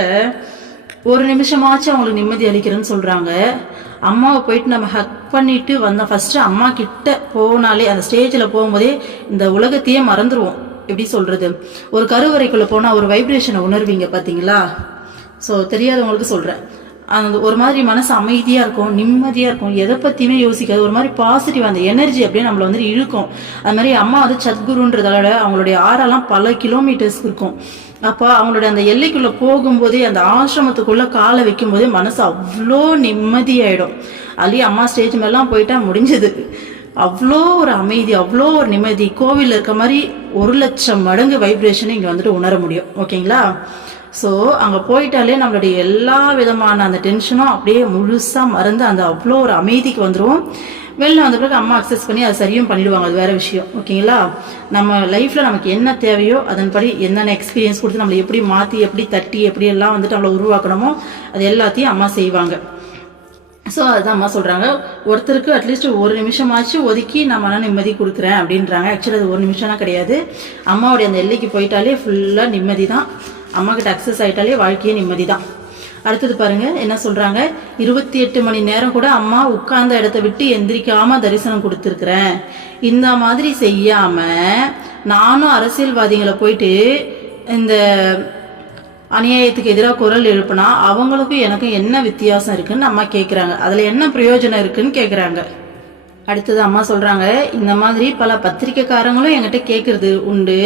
ஒரு நிமிஷமாச்சும் அவங்களுக்கு நிம்மதி அளிக்கிறேன்னு சொல்றாங்க. அம்மாவை போயிட்டு நம்ம ஹக் பண்ணிட்டு வந்தோம். ஃபர்ஸ்ட் அம்மா கிட்ட போனாலே அந்த ஸ்டேஜில் போகும்போதே இந்த உலகத்தையே மறந்துடுவோம். எப்படி சொல்றது, ஒரு கருவறைக்குள்ள போனா ஒரு வைப்ரேஷனை உணர்வீங்க பாத்தீங்களா. ஸோ தெரியாதவங்களுக்கு சொல்றேன், அந்த ஒரு மாதிரி மனசு அமைதியா இருக்கும், நிம்மதியா இருக்கும், எதை பத்தியுமே யோசிக்காது, ஒரு மாதிரி பாசிட்டிவ் அந்த எனர்ஜி அப்படியே நம்மள வந்து இழுக்கும். அது மாதிரி அம்மா வந்து சத்குருன்றதால அவங்களுடைய ஆறெல்லாம் பல கிலோமீட்டர்ஸ் இருக்கும். அப்போ அவங்களுடைய அந்த எல்லைக்குள்ள போகும்போதே, அந்த ஆசிரமத்துக்குள்ள காலை வைக்கும் போதே மனசு அவ்வளோ நிம்மதியாயிடும். அதுலயே அம்மா ஸ்டேஜ் மேலாம் போயிட்டா முடிஞ்சது. அவ்வளோ ஒரு அமைதி, அவ்வளோ ஒரு நிம்மதி, கோவிலில் இருக்க மாதிரி 1 லட்சம் மடங்கு வைப்ரேஷனை இங்கே வந்துட்டு உணர முடியும். ஓகேங்களா. ஸோ அங்கே போயிட்டாலே நம்மளுடைய எல்லா விதமான அந்த டென்ஷனும் அப்படியே முழுசாக மறந்து அந்த அவ்வளோ ஒரு அமைதிக்கு வந்துடும். வெளில வந்த பிறகு அம்மா அக்சஸ் பண்ணி அதை சரியும் பண்ணிடுவாங்க, அது வேற விஷயம். ஓகேங்களா. நம்ம லைஃப்பில் நமக்கு என்ன தேவையோ அதன்படி என்னென்ன எக்ஸ்பீரியன்ஸ் கொடுத்து நம்மளை எப்படி மாற்றி, எப்படி தட்டி, எப்படி எல்லாம் வந்துட்டு நம்மளை உருவாக்கணுமோ அது எல்லாத்தையும் அம்மா செய்வாங்க. ஸோ அதுதான் அம்மா சொல்கிறாங்க, ஒருத்தருக்கு அட்லீஸ்ட் ஒரு நிமிஷமாச்சும் ஒதுக்கி நான் மன நிம்மதி கொடுக்குறேன் அப்படின்றாங்க. ஆக்சுவலி அது ஒரு நிமிஷம்லாம் கிடையாது. அம்மாவுடைய அந்த எல்லைக்கு போயிட்டாலே ஃபுல்லாக நிம்மதி தான். அம்மா கிட்ட அக்சஸ் ஆகிட்டாலே வாழ்க்கையே நிம்மதி தான். அடுத்தது பாருங்க என்ன சொல்கிறாங்க. 28 மணி நேரம் கூட அம்மா உட்கார்ந்த இடத்த விட்டு எந்திரிக்காமல் தரிசனம் கொடுத்துருக்குறேன். இந்த மாதிரி செய்யாமல் நானும் அரசியல்வாதிகளை போயிட்டு இந்த அநியாயத்துக்கு எதிராக குரல் எழுப்புனா அவங்களுக்கும் எனக்கும் என்ன வித்தியாசம் இருக்குன்னு அம்மா கேட்குறாங்க. அதில் என்ன பிரயோஜனம் இருக்குன்னு கேட்குறாங்க. அடுத்தது அம்மா சொல்கிறாங்க, இந்த மாதிரி பல பத்திரிக்கைக்காரங்களும் என்கிட்ட கேட்குறது உண்டு.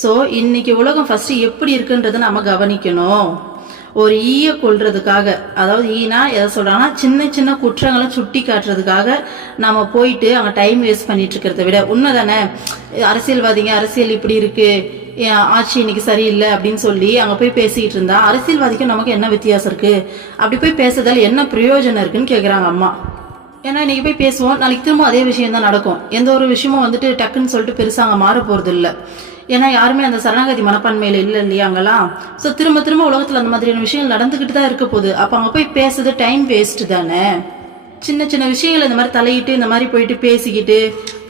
ஸோ இன்னைக்கு உலகம் ஃபர்ஸ்ட் எப்படி இருக்குன்றதை நம்ம கவனிக்கணும். ஒரு ஈயை கொள்றதுக்காக, அதாவது ஈனா எதை சொல்கிறாங்கன்னா சின்ன சின்ன குற்றங்களை சுட்டி காட்டுறதுக்காக நம்ம போயிட்டு அங்கே டைம் வேஸ்ட் பண்ணிட்டு இருக்கிறத விட, உண்மை தானே, அரசியல்வாதிங்க அரசியல் இப்படி இருக்கு, ஆட்சி இன்னைக்கு சரியில்லை அப்படின்னு சொல்லி அங்கே போய் பேசிக்கிட்டு இருந்தா அரசியல்வாதிக்கும் நமக்கு என்ன வித்தியாசம் இருக்கு, அப்படி போய் பேசுறதால என்ன பிரயோஜனம் இருக்குன்னு கேட்குறாங்க அம்மா. ஏன்னா இன்னைக்கு போய் பேசுவோம், நாளைக்கு திரும்ப அதே விஷயம் தான் நடக்கும். எந்த ஒரு விஷயமும் வந்துட்டு டக்குன்னு சொல்லிட்டு பெருசாக அங்கே மாற போகிறது இல்லை. ஏன்னா யாருமே அந்த சரணாகதி மனப்பான்மையில் இல்லை இல்லையா அங்கெல்லாம். ஸோ திரும்ப திரும்ப உலகத்தில் அந்த மாதிரியான விஷயங்கள் நடந்துக்கிட்டு தான் இருக்க போகுது. அப்போ அங்கே போய் பேசுறது டைம் வேஸ்ட் தானே. சின்ன சின்ன விஷயங்கள் இந்த மாதிரி தலையிட்டு இந்த மாதிரி போயிட்டு பேசிக்கிட்டு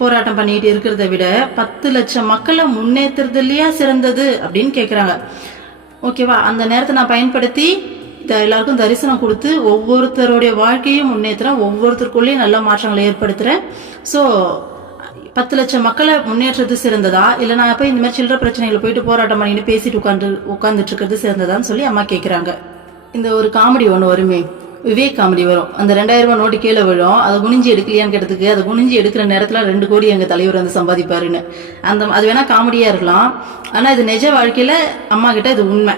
போராட்டம் பண்ணிக்கிட்டு இருக்கிறத விட 10 லட்சம் மக்களை முன்னேற்றுறது இல்லையா சிறந்தது அப்படின்னு கேட்குறாங்க. ஓகேவா. அந்த நேரத்தை நான் பயன்படுத்தி எல்லாருக்கும் தரிசனம் கொடுத்து ஒவ்வொருத்தருடைய வாழ்க்கையும் முன்னேற்றுறேன், ஒவ்வொருத்தருக்குள்ளேயும் நல்ல மாற்றங்களை ஏற்படுத்துகிறேன். ஸோ 10 லட்சம் மக்களை முன்னேற்றது சிறந்ததா, இல்லை நான் போய் இந்த மாதிரி சில்லற பிரச்சனைகளை போயிட்டு போராட்டம் பண்ணிட்டு பேசிட்டு உட்காந்துட்டு இருக்கிறது சிறந்ததான்னு சொல்லி அம்மா கேட்குறாங்க. இந்த ஒரு காமெடி ஒன்று வருமே, விவேக் காமெடி வரும். அந்த 2000 ரூபாய் நோட்டு கீழே விழும், அதை குனிஞ்சி எடுக்கலையான்னு கேட்டதுக்கு அதை குனிஞ்சி எடுக்கிற நேரத்தில் 2 கோடி எங்கள் தலைவர் வந்து சம்பாதிப்பாருன்னு. அது வேணா காமெடியாக இருக்கலாம், ஆனால் இது நிஜ வாழ்க்கையில் அம்மா கிட்ட இது உண்மை.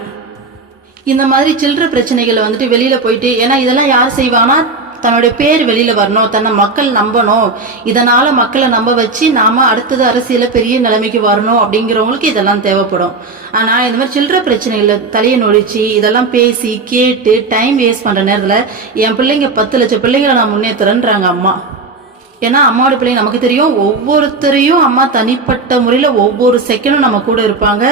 இந்த மாதிரி சில்லற பிரச்சனைகளை வந்துட்டு வெளியில் போயிட்டு, ஏன்னா இதெல்லாம் யார் செய்வாங்கன்னா தன்னுடைய பேர் வெளியில வரணும், தன்னை மக்கள் நம்பணும், இதனால மக்களை நம்ப வச்சு நாம அடுத்தது அரசியல பெரிய நிலைமைக்கு வரணும் அப்படிங்கிறவங்களுக்கு இதெல்லாம் தேவைப்படும். ஆனா இந்த மாதிரி சில்லற பிரச்சனைகளை தலையை நொழிச்சு இதெல்லாம் பேசி கேட்டு டைம் வேஸ்ட் பண்ற நேரத்துல என் பிள்ளைங்க 10 லட்சம் பிள்ளைங்களை நான் முன்னேற்றுறேன்றாங்க அம்மா. ஏன்னா அம்மாவோட பிள்ளைங்க நமக்கு தெரியும், ஒவ்வொருத்தரையும் அம்மா தனிப்பட்ட முறையில ஒவ்வொரு செகண்டும் நம்ம கூட இருப்பாங்க,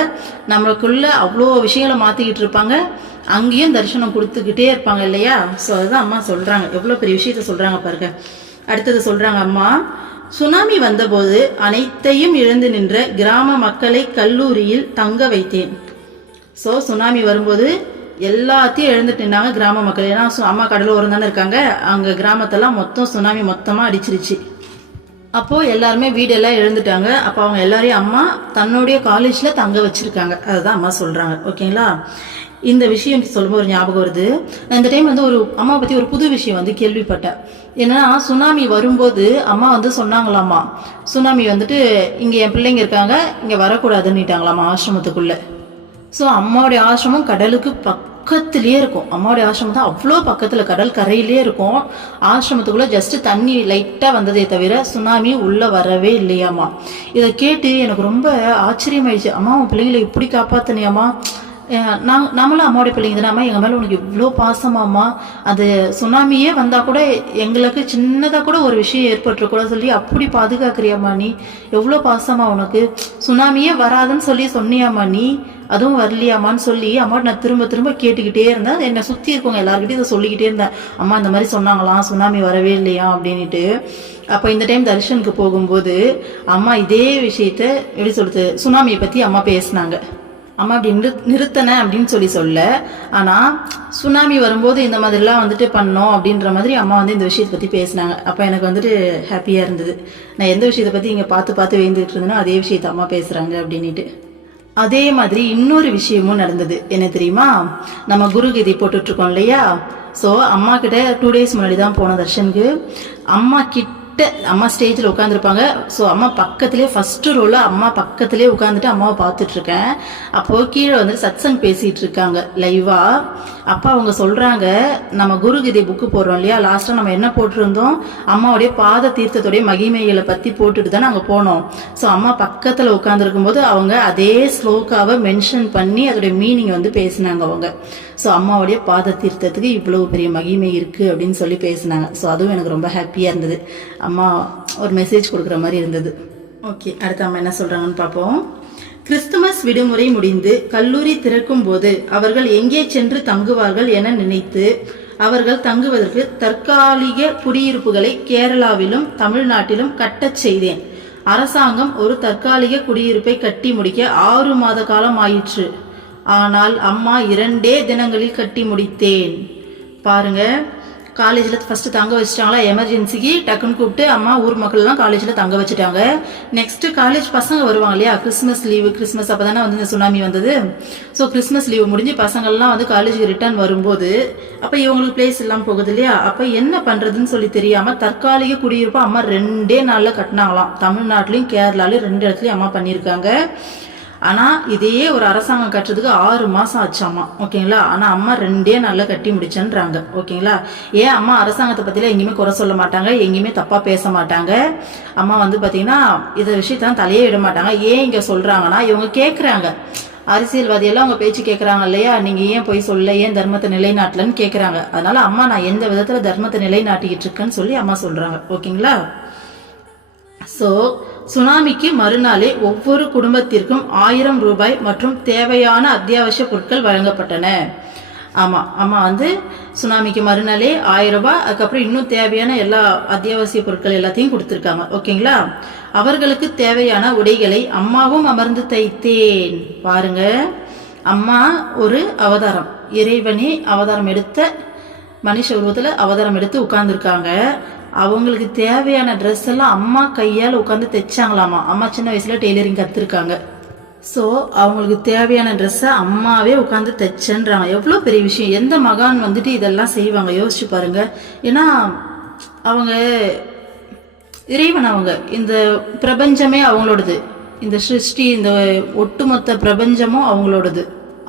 நம்மளுக்குள்ள அவ்வளோ விஷயங்களை மாத்திக்கிட்டு இருப்பாங்க, அங்கேயும் தரிசனம் கொடுத்துக்கிட்டே இருப்பாங்க இல்லையா. ஸோ அதுதான் அம்மா சொல்றாங்க, எவ்வளோ பெரிய விஷயத்த சொல்றாங்க பாருங்க. அடுத்தது சொல்றாங்க அம்மா, சுனாமி வந்தபோது அனைத்தையும் இழந்து நின்ற கிராம மக்களை கல்லூரியில் தங்க வைத்தேன். ஸோ சுனாமி வரும்போது எல்லாத்தையும் எழுந்துட்டு நின்னாங்க கிராம மக்கள். ஏன்னா அம்மா கடலோரம் தானே இருக்காங்க, அங்க கிராமத்தெல்லாம் மொத்தம் சுனாமி மொத்தமா அடிச்சிருச்சு. அப்போ எல்லாருமே வீடெல்லாம் எழுந்துட்டாங்க. அப்போ அவங்க எல்லாரையும் அம்மா தன்னுடைய காலேஜ்ல தங்க வச்சிருக்காங்க. அதுதான் அம்மா சொல்றாங்க. ஓகேங்களா. இந்த விஷயம் சொல்லும்போது ஒரு ஞாபகம் வருது. நான் இந்த டைம் வந்து ஒரு அம்மா பத்தி ஒரு புது விஷயம் வந்து கேள்விப்பட்டேன். என்னன்னா சுனாமி வரும்போது அம்மா வந்து சொன்னாங்களாமா, சுனாமி வந்துட்டு இங்க என் பிள்ளைங்க இருக்காங்க, இங்க வரக்கூடாதுன்னுட்டாங்களாமா ஆசிரமத்துக்குள்ள. ஸோ அம்மாவுடைய ஆசிரமம் கடலுக்கு பக்கத்துலேயே இருக்கும். அம்மாவுடைய ஆசிரமம் தான் அவ்வளோ பக்கத்தில், கடல் கரையிலே இருக்கும். ஆசிரமத்துக்குள்ளே ஜஸ்ட் தண்ணி லைட்டாக வந்ததே தவிர சுனாமி உள்ளே வரவே இல்லையாம்மா. இதை கேட்டு எனக்கு ரொம்ப ஆச்சரியமாயிடுச்சு. அம்மா உன் பிள்ளைங்களை இப்படி காப்பாற்றினியாம்மா, நம்மளும் அம்மாவுடைய பிள்ளைங்க தானே, எங்கள் மேலே உனக்கு இவ்வளோ பாசமாம்மா, அது சுனாமியே வந்தால் கூட எங்களுக்கு சின்னதாக கூட ஒரு விஷயம் ஏற்பட்டுருக்கூட சொல்லி அப்படி பாதுகாக்கிறியாம்மா, நீ எவ்வளோ பாசமா, உனக்கு சுனாமியே வராதுன்னு சொல்லி சொன்னியாம்மா, நீ அதுவும் வரலையாமான்னு சொல்லி அம்மாட்ட நான் திரும்ப திரும்ப கேட்டுக்கிட்டே இருந்தேன். என்னை சுற்றி இருக்கவங்க எல்லாருக்கிட்டையும் இதை சொல்லிக்கிட்டே இருந்தேன், அம்மா இந்த மாதிரி சொன்னாங்களாம், சுனாமி வரவே இல்லையா அப்படின்ட்டு. அப்போ இந்த டைம் தர்ஷனுக்கு போகும்போது அம்மா இதே விஷயத்த எப்படி சொல்றது, சுனாமியை பற்றி அம்மா பேசினாங்க. அம்மா அப்படி நிறுத்தினேன் அப்படின்னு சொல்ல, ஆனால் சுனாமி வரும்போது இந்த மாதிரிலாம் வந்துட்டு பண்ணோம் அப்படின்ற மாதிரி அம்மா வந்து இந்த விஷயத்தை பற்றி பேசினாங்க. அப்போ எனக்கு வந்துட்டு ஹாப்பியாக இருந்தது. நான் எந்த விஷயத்தை பற்றி இங்கே பார்த்து பார்த்து வேந்துட்டு இருந்தேனோ அதே விஷயத்த அம்மா பேசுகிறாங்க அப்படின்ட்டு. அதே மாதிரி இன்னொரு விஷயமும் நடந்தது. என்ன தெரியுமா, நம்ம குருகீதை போட்டுட்ருக்கோம் இல்லையா. ஸோ அம்மா கிட்ட 2 days முன்னாடி தான் போன தர்ஷனுக்கு. அம்மா ஸ்டேஜில் உட்காந்துருப்பாங்க. ஸோ அம்மா பக்கத்துலேயே ஃபர்ஸ்ட் ரோல அம்மா பக்கத்துலேயே உட்காந்துட்டு அம்மாவை பார்த்துட்டு இருக்கேன். அப்போது கீழே வந்து சத்சங் பேசிகிட்டு இருக்காங்க லைவா. அப்போ அவங்க சொல்கிறாங்க, நம்ம குருகீதை புக்கு போடுறோம் இல்லையா, லாஸ்ட்டாக நம்ம என்ன போட்டிருந்தோம், அம்மாவுடைய பாத தீர்த்தத்துடைய மகிமைகளை பற்றி போட்டுட்டு தான் நாங்கள் போனோம். ஸோ அம்மா பக்கத்தில் உட்காந்துருக்கும் போது அவங்க அதே ஸ்லோகாவை மென்ஷன் பண்ணி அதோடைய மீனிங் வந்து பேசினாங்க அவங்க. ஸோ அம்மாவுடைய பாத தீர்த்தத்துக்கு இவ்வளவு பெரிய மகிமை இருக்குது அப்படின்னு சொல்லி பேசினாங்க. ஸோ அதுவும் எனக்கு ரொம்ப ஹாப்பியாக இருந்தது. அம்மா ஒரு மெசேஜ் கொடுக்குற மாதிரி இருந்தது. ஓகே, அடுத்து அம்மா என்ன சொல்கிறாங்கன்னு பார்ப்போம். கிறிஸ்துமஸ் விடுமுறை முடிந்து கல்லூரி திறக்கும் போது அவர்கள் எங்கே சென்று தங்குவார்கள் என நினைத்து அவர்கள் தங்குவதற்கு தற்காலிக குடியிருப்புகளை கேரளாவிலும் தமிழ்நாட்டிலும் கட்டச் செய்தேன். அரசாங்கம் ஒரு தற்காலிக குடியிருப்பை கட்டி முடிக்க 6 மாத காலம் ஆயிற்று. ஆனால் அம்மா 2 தினங்களில் கட்டி முடித்தேன். பாருங்க, காலேஜில் ஃபஸ்ட்டு தங்க வச்சுட்டாங்களா, எமர்ஜென்சிக்கு டக்குன்னு கூப்பிட்டு அம்மா ஊர் மக்கள்லாம் காலேஜில் தங்க வச்சுட்டாங்க. நெக்ஸ்ட்டு காலேஜ் பசங்க வருவாங்க இல்லையா, கிறிஸ்மஸ் லீவு, கிறிஸ்மஸ் அப்போ தானே வந்து இந்த சுனாமி வந்தது. ஸோ கிறிஸ்மஸ் லீவு முடிஞ்சு பசங்கள்லாம் வந்து காலேஜுக்கு ரிட்டர்ன் வரும்போது அப்போ இவங்களுக்கு பிளேஸ் எல்லாம் போகுது இல்லையா, அப்போ என்ன பண்ணுறதுன்னு சொல்லி தெரியாமல் தற்காலிக குடியிருப்பா அம்மா 2 நாளில் கட்டினாங்களாம். தமிழ்நாட்டிலையும் கேரளாலையும் 2 இடத்துலையும் அம்மா பண்ணியிருக்காங்க. ஆனால் இதையே ஒரு அரசாங்கம் கட்டுறதுக்கு 6 மாதம் ஆச்சாமா. ஓகேங்களா. ஆனால் அம்மா 2 நாளில் கட்டி முடிச்சேன்றாங்க. ஓகேங்களா. ஏன் அம்மா அரசாங்கத்தை பற்றிலாம் எங்கேயுமே குறை சொல்ல மாட்டாங்க, எங்கேயுமே தப்பாக பேச மாட்டாங்க. அம்மா வந்து பார்த்தீங்கன்னா இதை விஷயத்தான் தலையே விட மாட்டாங்க. ஏன் இங்கே சொல்கிறாங்கன்னா, இவங்க கேட்குறாங்க, அரசியல்வாதியெல்லாம் அவங்க பேச்சு கேட்குறாங்க இல்லையா, நீங்கள் ஏன் போய் சொல்ல, ஏன் தர்மத்தை நிலைநாட்டலன்னு கேட்குறாங்க. அதனால அம்மா நான் எந்த விதத்தில் தர்மத்தை நிலைநாட்டிக்கிட்டு இருக்கேன்னு சொல்லி அம்மா சொல்கிறாங்க. ஓகேங்களா. ஸோ சுனாமிக்கு மறுநாளே ஒவ்வொரு குடும்பத்திற்கும் 1000 ரூபாய் மற்றும் தேவையான அத்தியாவசிய பொருட்கள் வழங்கப்பட்டன. ஆமாம், அம்மா வந்து சுனாமிக்கு மறுநாளே 1000 ரூபாய், அதுக்கப்புறம் இன்னும் தேவையான எல்லா அத்தியாவசிய பொருட்கள் எல்லாத்தையும் கொடுத்துருக்காங்க. ஓகேங்களா. அவர்களுக்கு தேவையான உடைகளை அம்மாவும் அமர்ந்து தைத்தேன். பாருங்க, அம்மா ஒரு அவதாரம், இறைவனே அவதாரம் எடுத்த மனுஷ உருவத்தில் அவதாரம் எடுத்து உட்கார்ந்துருக்காங்க. அவங்களுக்கு தேவையான ட்ரெஸ் எல்லாம் அம்மா கையால் உட்காந்து தைச்சாங்களாமா. அம்மா சின்ன வயசுல டெய்லரிங் கற்றுருக்காங்க. ஸோ அவங்களுக்கு தேவையான ட்ரெஸ்ஸை அம்மாவே உட்காந்து தைச்சன்றாங்க. எவ்வளோ பெரிய விஷயம். எந்த மகான் வந்துட்டு இதெல்லாம் செய்வாங்க, யோசிச்சு பாருங்க. ஏன்னா அவங்க இறைவன், அவங்க இந்த பிரபஞ்சமே அவங்களோடது, இந்த சிருஷ்டி, இந்த ஒட்டுமொத்த பிரபஞ்சமும் அவங்களோடது.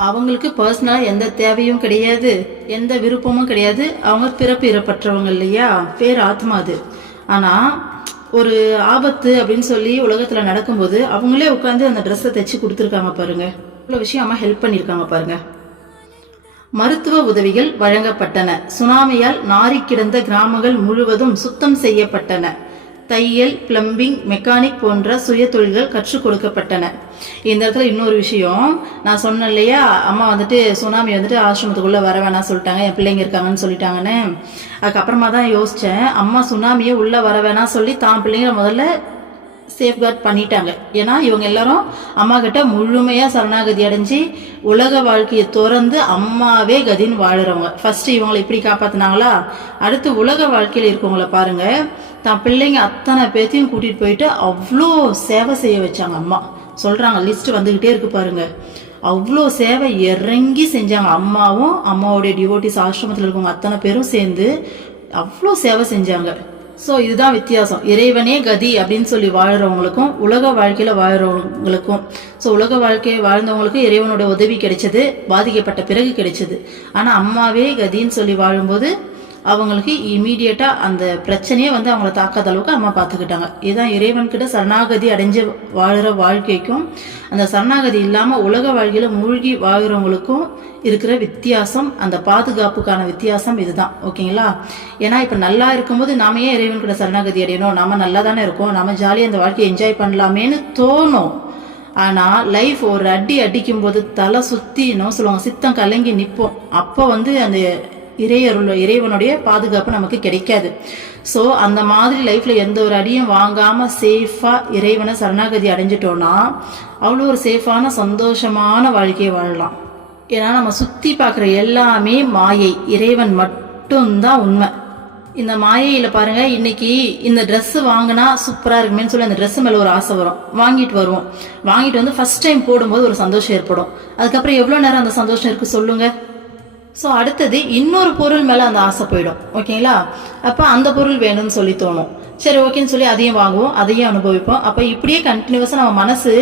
அவங்களுக்கு பர்சனலாக எந்த தேவையும் கிடையாது, எந்த விருப்பமும் கிடையாது. அவங்க பிறப்பு இறப்பற்றவங்க இல்லையா, பேர் ஆத்மா அது. ஆனால் ஒரு ஆபத்து அப்படின்னு சொல்லி உலகத்தில் நடக்கும்போது அவங்களே உட்காந்து அந்த ட்ரெஸ்ஸை தைச்சி கொடுத்துருக்காங்க பாருங்க. இவ்வளோ விஷயம் அம்மா ஹெல்ப் பண்ணியிருக்காங்க பாருங்க. மருத்துவ உதவிகள் வழங்கப்பட்டன. சுனாமியால் நாரி கிடந்த கிராமங்கள் முழுவதும் சுத்தம் செய்யப்பட்டன. தையல், பிளம்பிங், மெக்கானிக் போன்ற சுய தொழில்கள் கற்றுக் கொடுக்கப்பட்டன. இந்த இடத்துல இன்னொரு விஷயம் நான் சொன்னேன் இல்லையா, அம்மா வந்துட்டு சுனாமி வந்துட்டு ஆசிரமத்துக்குள்ள வர வேணாம் சொல்லிட்டாங்க, என் பிள்ளைங்க இருக்காங்கன்னு சொல்லிட்டாங்கன்னு. அதுக்கப்புறமா தான் யோசிச்சேன், அம்மா சுனாமியை உள்ள வர வேணாம் சொல்லி தான் பிள்ளைங்களை முதல்ல சேஃப்கார்ட் பண்ணிட்டாங்க. ஏன்னா இவங்க எல்லாரும் அம்மா கிட்ட முழுமையா சரணாகதி அடைஞ்சு உலக வாழ்க்கையை திறந்து அம்மாவே கதின்னு வாழுறவங்க. ஃபர்ஸ்ட் இவங்களை இப்படி காப்பாத்தினாங்களா, அடுத்து உலக வாழ்க்கையில இருக்கவங்கள பாருங்க, தான் பிள்ளைங்க அத்தனை பேத்தையும் கூட்டிட்டு போயிட்டு அவ்வளோ சேவை செய்ய வச்சாங்க. அம்மா சொல்றாங்க, லிஸ்ட் வந்துகிட்டே இருக்கு பாருங்க. அவ்வளோ சேவை இறங்கி செஞ்சாங்க. அம்மாவும் அம்மாவுடைய டிவோட்டிஸ் ஆசிரமத்தில் இருக்கவங்க அத்தனை பேரும் சேர்ந்து அவ்வளோ சேவை செஞ்சாங்க. ஸோ இதுதான் வித்தியாசம். இறைவனே கதி அப்படின்னு சொல்லி வாழ்கிறவங்களுக்கும் உலக வாழ்க்கையில் வாழ்கிறவங்களுக்கும். ஸோ உலக வாழ்க்கையை வாழ்ந்தவங்களுக்கு இறைவனோட உதவி கிடைச்சது, பாதிக்கப்பட்ட பிறகு கிடைச்சது. ஆனால் அம்மாவே கதின்னு சொல்லி வாழும்போது அவங்களுக்கு இமீடியட்டாக அந்த பிரச்சனையே வந்து அவங்கள தாக்காத அளவுக்கு அம்மா பார்த்துக்கிட்டாங்க. இதுதான் இறைவன்கிட்ட சரணாகதி அடைஞ்சு வாழ்கிற வாழ்க்கைக்கும் அந்த சரணாகதி இல்லாமல் உலக வாழ்க்கையில் மூழ்கி வாழ்கிறவங்களுக்கும் இருக்கிற வித்தியாசம், அந்த பாதுகாப்புக்கான வித்தியாசம் இதுதான். ஓகேங்களா? ஏன்னா இப்போ நல்லா இருக்கும்போது நாம ஏன் இறைவன்கிட்ட சரணாகதி அடையணும், நாம நல்லா தானே இருக்கோம், நாம ஜாலியாக அந்த வாழ்க்கையை என்ஜாய் பண்ணலாமேன்னு தோணும். ஆனால் லைஃப் ஒரு அடி அடிக்கும் போது தலை சுற்றி என்ன சொல்லுவாங்க, சித்தம் கலங்கி நிற்போம். அப்போ வந்து அந்த இறைவனுடைய பாதுகாப்பு நமக்கு கிடைக்காது. ஸோ அந்த மாதிரி லைஃப்ல எந்த ஒரு அடியும் வாங்காம சேஃபா இறைவனை சரணாகதி அடைஞ்சிட்டோம்னா அவ்வளோ ஒரு சேஃபான சந்தோஷமான வாழ்க்கையை வாழலாம். ஏன்னா நம்ம சுத்தி பார்க்குற எல்லாமே மாயை, இறைவன் மட்டும்தான் உண்மை. இந்த மாயையில பாருங்க, இன்னைக்கு இந்த ட்ரெஸ் வாங்கினா சூப்பரா இருக்குமேன்னு சொல்லி அந்த ட்ரெஸ் மேல ஒரு ஆசை வரும், வாங்கிட்டு வருவோம். வாங்கிட்டு வந்து ஃபர்ஸ்ட் டைம் போடும்போது ஒரு சந்தோஷம் ஏற்படும். அதுக்கப்புறம் எவ்வளவு நேரம் அந்த சந்தோஷம் இருக்கு சொல்லுங்க. ஸோ அடுத்தது இன்னொரு பொருள் மேலே அந்த ஆசை போயிடும். ஓகேங்களா? அப்போ அந்த பொருள் வேணும்னு சொல்லி தோணும். சரி ஓகேன்னு சொல்லி அதையும் வாங்குவோம், அதையும் அனுபவிப்போம். அப்போ இப்படியே கண்டினியூஸாக நம்ம மனசு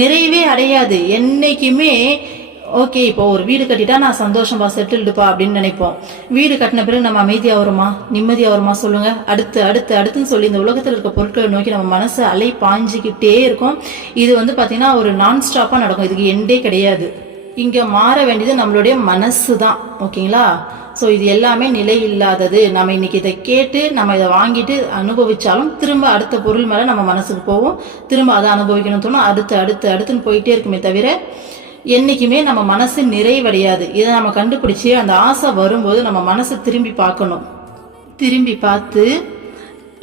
நிறைவே அடையாது என்னைக்குமே. ஓகே, இப்போ ஒரு வீடு கட்டிட்டா நான் சந்தோஷமா செட்டில்டுப்பா அப்படின்னு நினைப்போம். வீடு கட்டின பிறகு நம்ம அமைதியாக வருமா, நிம்மதியாக வருமா சொல்லுங்க? அடுத்து அடுத்து அடுத்துன்னு சொல்லி இந்த உலகத்தில் இருக்க பொருட்களை நோக்கி நம்ம மனசு அலை பாஞ்சிக்கிட்டே இருக்கும். இது வந்து பார்த்தீங்கன்னா ஒரு நான் ஸ்டாப்பாக நடக்கும், இதுக்கு எண்டே கிடையாது. இங்கே மாற வேண்டியது நம்மளுடைய மனசு தான். ஓகேங்களா? ஸோ இது எல்லாமே நிலை இல்லாதது. நம்ம இன்னைக்கு இதை கேட்டு நம்ம இதை வாங்கிட்டு அனுபவிச்சாலும் திரும்ப அடுத்த பொருள் மேலே நம்ம மனசுக்கு போவோம், திரும்ப அதை அனுபவிக்கணும் தோணும், அடுத்து அடுத்து அடுத்துன்னு போயிட்டே இருக்குமே தவிர என்னைக்குமே நம்ம மனசு நிறைவடையாது. இதை நம்ம கண்டுபிடிச்சி அந்த ஆசை வரும்போது நம்ம மனசை திரும்பி பார்க்கணும். திரும்பி பார்த்து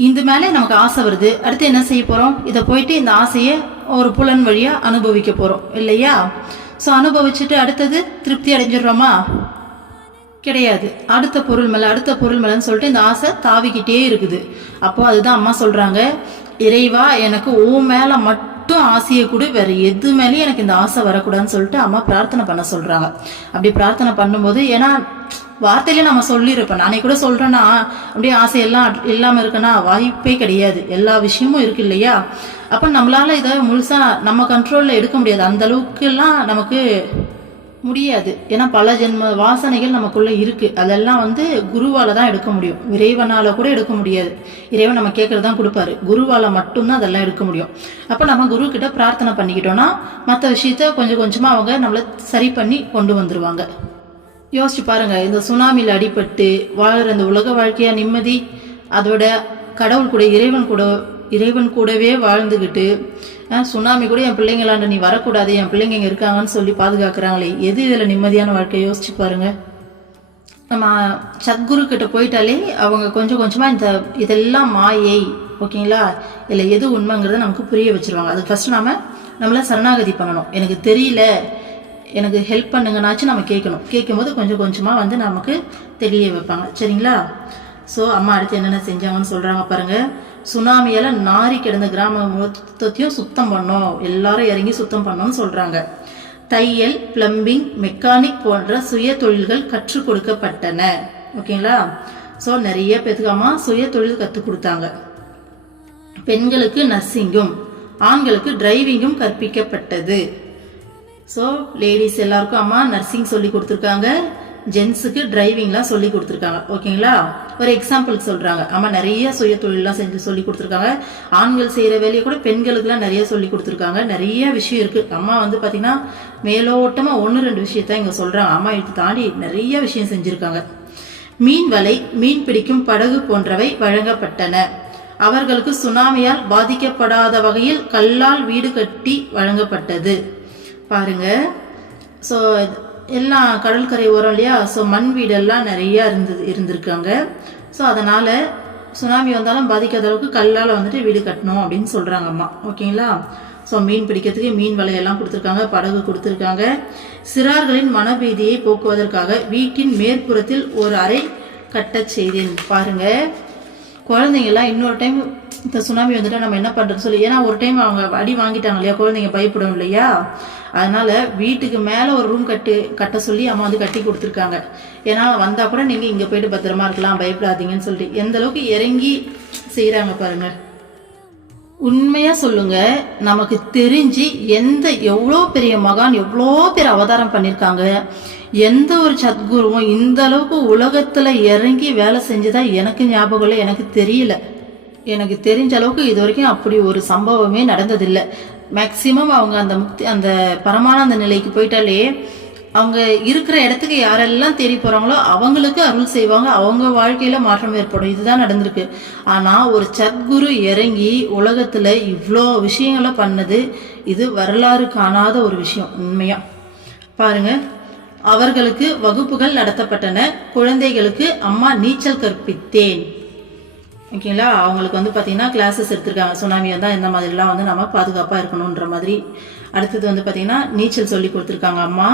இந்த மேலே நமக்கு ஆசை வருது, அடுத்து என்ன செய்ய போகிறோம், இதை போயிட்டு இந்த ஆசையை ஒரு புலன் வழியாக அனுபவிக்க போகிறோம் இல்லையா? ஸோ அனுபவிச்சுட்டு அடுத்தது திருப்தி அடைஞ்சிடுறோமா? கிடையாது. அடுத்த பொருள் மேலே அடுத்த பொருள் மேலேன்னு சொல்லிட்டு இந்த ஆசை தாவிக்கிட்டே இருக்குது. அப்போ அதுதான் அம்மா சொல்கிறாங்க, இறைவா எனக்கு உன் மேலே மட்டும் ஆசையை கூட, வேற எது மேலேயும் எனக்கு இந்த ஆசை வரக்கூடாதுன்னு சொல்லிட்டு அம்மா பிரார்த்தனை பண்ண சொல்கிறாங்க. அப்படி பிரார்த்தனை பண்ணும்போது, ஏன்னா வார்த்தையில நம்ம சொல்லியிருப்போம், நானே கூட சொல்கிறேன்னா அப்படியே ஆசையெல்லாம் இல்லாமல் இருக்குன்னா வாய்ப்பே கிடையாது. எல்லா விஷயமும் இருக்கு இல்லையா? அப்போ நம்மளால இதை முழுசாக நம்ம கண்ட்ரோலில் எடுக்க முடியாது, அந்த அளவுக்குலாம் நமக்கு முடியாது. ஏன்னா பல ஜென்ம வாசனைகள் நமக்குள்ளே இருக்குது, அதெல்லாம் வந்து குருவால் தான் எடுக்க முடியும், இறைவனால் கூட எடுக்க முடியாது. இறைவன் நம்ம கேட்குறது தான் கொடுப்பாரு, குருவால் மட்டும்தான் அதெல்லாம் எடுக்க முடியும். அப்போ நம்ம குரு கிட்ட பிரார்த்தனை பண்ணிக்கிட்டோன்னா மற்ற விஷயத்த கொஞ்சம் கொஞ்சமாக அவங்க நம்மளை சரி பண்ணி கொண்டு வந்துடுவாங்க. யோசிச்சு பாருங்க, இந்த சுனாமியில் அடிபட்டு வாழ்கிற இந்த உலக வாழ்க்கையா நிம்மதி, அதோட கடவுள் கூட இறைவன் கூடவே வாழ்ந்துக்கிட்டு சுனாமி கூட என் பிள்ளைங்களாண்ட நீ வரக்கூடாது, என் பிள்ளைங்க இங்கே இருக்காங்கன்னு சொல்லி பாதுகாக்கிறாங்களே, எது இதில் நிம்மதியான வாழ்க்கையை யோசிச்சு பாருங்க. நம்ம சத்குரு கிட்ட போயிட்டாலே அவங்க கொஞ்சம் கொஞ்சமாக இதெல்லாம் மாயை, ஓகேங்களா, இல்லை எது உண்மைங்கிறத நமக்கு புரிய வச்சிருவாங்க. அதுக்கு ஃபர்ஸ்ட் நம்மள சரணாகதி பண்ணணும். எனக்கு தெரியல, எனக்கு ஹெல்ப் பண்ணுங்கனாச்சும் நம்ம கேட்கணும். கேட்கும்போது கொஞ்சம் கொஞ்சமாக வந்து நமக்கு தெரிய வைப்பாங்க. சரிங்களா? ஸோ அம்மா அடுத்து என்னென்ன செஞ்சாங்கன்னு சொல்கிறாங்க பாருங்க. சுனாமியால் நாரி கிடந்த கிராம மொத்தத்தையும் சுத்தம் பண்ணோம், எல்லாரும் இறங்கி சுத்தம் பண்ணோம்னு சொல்கிறாங்க. தையல், பிளம்பிங், மெக்கானிக் போன்ற சுய தொழில்கள் கற்றுக் கொடுக்கப்பட்டன. ஓகேங்களா? ஸோ நிறைய பேத்துக்கு அம்மா சுய தொழில் கற்றுக் கொடுத்தாங்க. பெண்களுக்கு நர்சிங்கும் ஆண்களுக்கு டிரைவிங்கும் கற்பிக்கப்பட்டது. ஸோ லேடிஸ் எல்லாருக்கும் அம்மா நர்சிங் சொல்லி கொடுத்துருக்காங்க, ஜென்ஸுக்கு டிரைவிங்லாம் சொல்லி கொடுத்துருக்காங்க. ஓகேங்களா? ஒரு எக்ஸாம்பிளுக்கு சொல்கிறாங்க, அம்மா நிறைய சுய தொழிலெலாம் செஞ்சு சொல்லி கொடுத்துருக்காங்க. ஆண்கள் செய்கிற வேலையை கூட பெண்களுக்குலாம் நிறைய சொல்லி கொடுத்துருக்காங்க. நிறைய விஷயம் இருக்குது. அம்மா வந்து பார்த்திங்கன்னா மேலோட்டமாக 1-2 விஷயத்தான் இங்கே சொல்கிறாங்க. அம்மா இது தாண்டி நிறைய விஷயம் செஞ்சுருக்காங்க. மீன் வலை, மீன் பிடிக்கும் படகு போன்றவை வழங்கப்பட்டன. அவர்களுக்கு சுனாமியால் பாதிக்கப்படாத வகையில் கல்லால் வீடு கட்டி வழங்கப்பட்டது. பாருங்க, ஸோ எல்லாம் கடற்கரை ஓரம் இல்லையா, ஸோ மண் வீடெல்லாம் நிறையா இருந்திருக்காங்க. ஸோ அதனால் சுனாமி வந்தாலும் பாதிக்காத அளவுக்கு கல்லால் வந்துட்டு வீடு கட்டணும் அப்படின்னு சொல்கிறாங்க அம்மா. ஓகேங்களா? ஸோ மீன் பிடிக்கிறதுக்கு மீன் வலையெல்லாம் கொடுத்துருக்காங்க, படகு கொடுத்துருக்காங்க. சிறார்களின் மனபீதியை போக்குவதற்காக வீட்டின் மேற்புறத்தில் ஒரு அறை கட்டச் செய்தேன். பாருங்க, குழந்தைங்கள்லாம் இன்னொரு டைம் இந்த சுனாமி வந்துட்டா நம்ம என்ன பண்ணுறது சொல்லி, ஏன்னா ஒரு டைம் அவங்க அடி வாங்கிட்டாங்க இல்லையா, குழந்தைங்க பயப்படும் இல்லையா, அதனால வீட்டுக்கு மேலே ஒரு ரூம் கட்ட சொல்லி அம்மா வந்து கட்டி கொடுத்துருக்காங்க. ஏன்னா வந்தால் கூட நீங்கள் இங்கே போயிட்டு பத்திரமா இருக்கலாம், பயப்படாதீங்கன்னு சொல்லிட்டு எந்த அளவுக்கு இறங்கி செய்கிறாங்க பாருங்க. உண்மையாக சொல்லுங்க, நமக்கு தெரிஞ்சு எவ்வளோ பெரிய மகான் எவ்வளோ பேர் அவதாரம் பண்ணியிருக்காங்க, எந்த ஒரு சத்குருவும் இந்த அளவுக்கு உலகத்தில் இறங்கி வேலை செஞ்சுதான் எனக்கு ஞாபகம் இல்லை, எனக்கு தெரியல. எனக்கு தெரிஞ்ச அளவுக்கு இது வரைக்கும் அப்படி ஒரு சம்பவமே நடந்ததில்லை. மேக்சிமம் அவங்க அந்த பரமானந்த நிலைக்கு போயிட்டாலே அவங்க இருக்கிற இடத்துக்கு யாரெல்லாம் தேடி போகிறாங்களோ அவங்களுக்கு அருள் செய்வாங்க, அவங்க வாழ்க்கையில் மாற்றம் ஏற்படும். இதுதான் நடந்திருக்கு. ஆனால் ஒரு சத்குரு இறங்கி உலகத்தில் இவ்வளோ விஷயங்களை பண்ணது இது வரலாறு காணாத ஒரு விஷயம். உண்மையாக பாருங்கள், அவர்களுக்கு வகுப்புகள் நடத்தப்பட்டன. குழந்தைகளுக்கு அம்மா நீச்சல் கற்பித்தேன். ஓகேங்களா? அவங்களுக்கு வந்து பார்த்தீங்கன்னா கிளாஸஸ் எடுத்திருக்காங்க. சுனாமி வந்தால் இந்த மாதிரிலாம் வந்து நம்ம பாதுகாப்பாக இருக்கணுன்ற மாதிரி. அடுத்தது வந்து பார்த்தீங்கன்னா நீச்சல் சொல்லி கொடுத்துருக்காங்க அம்மா.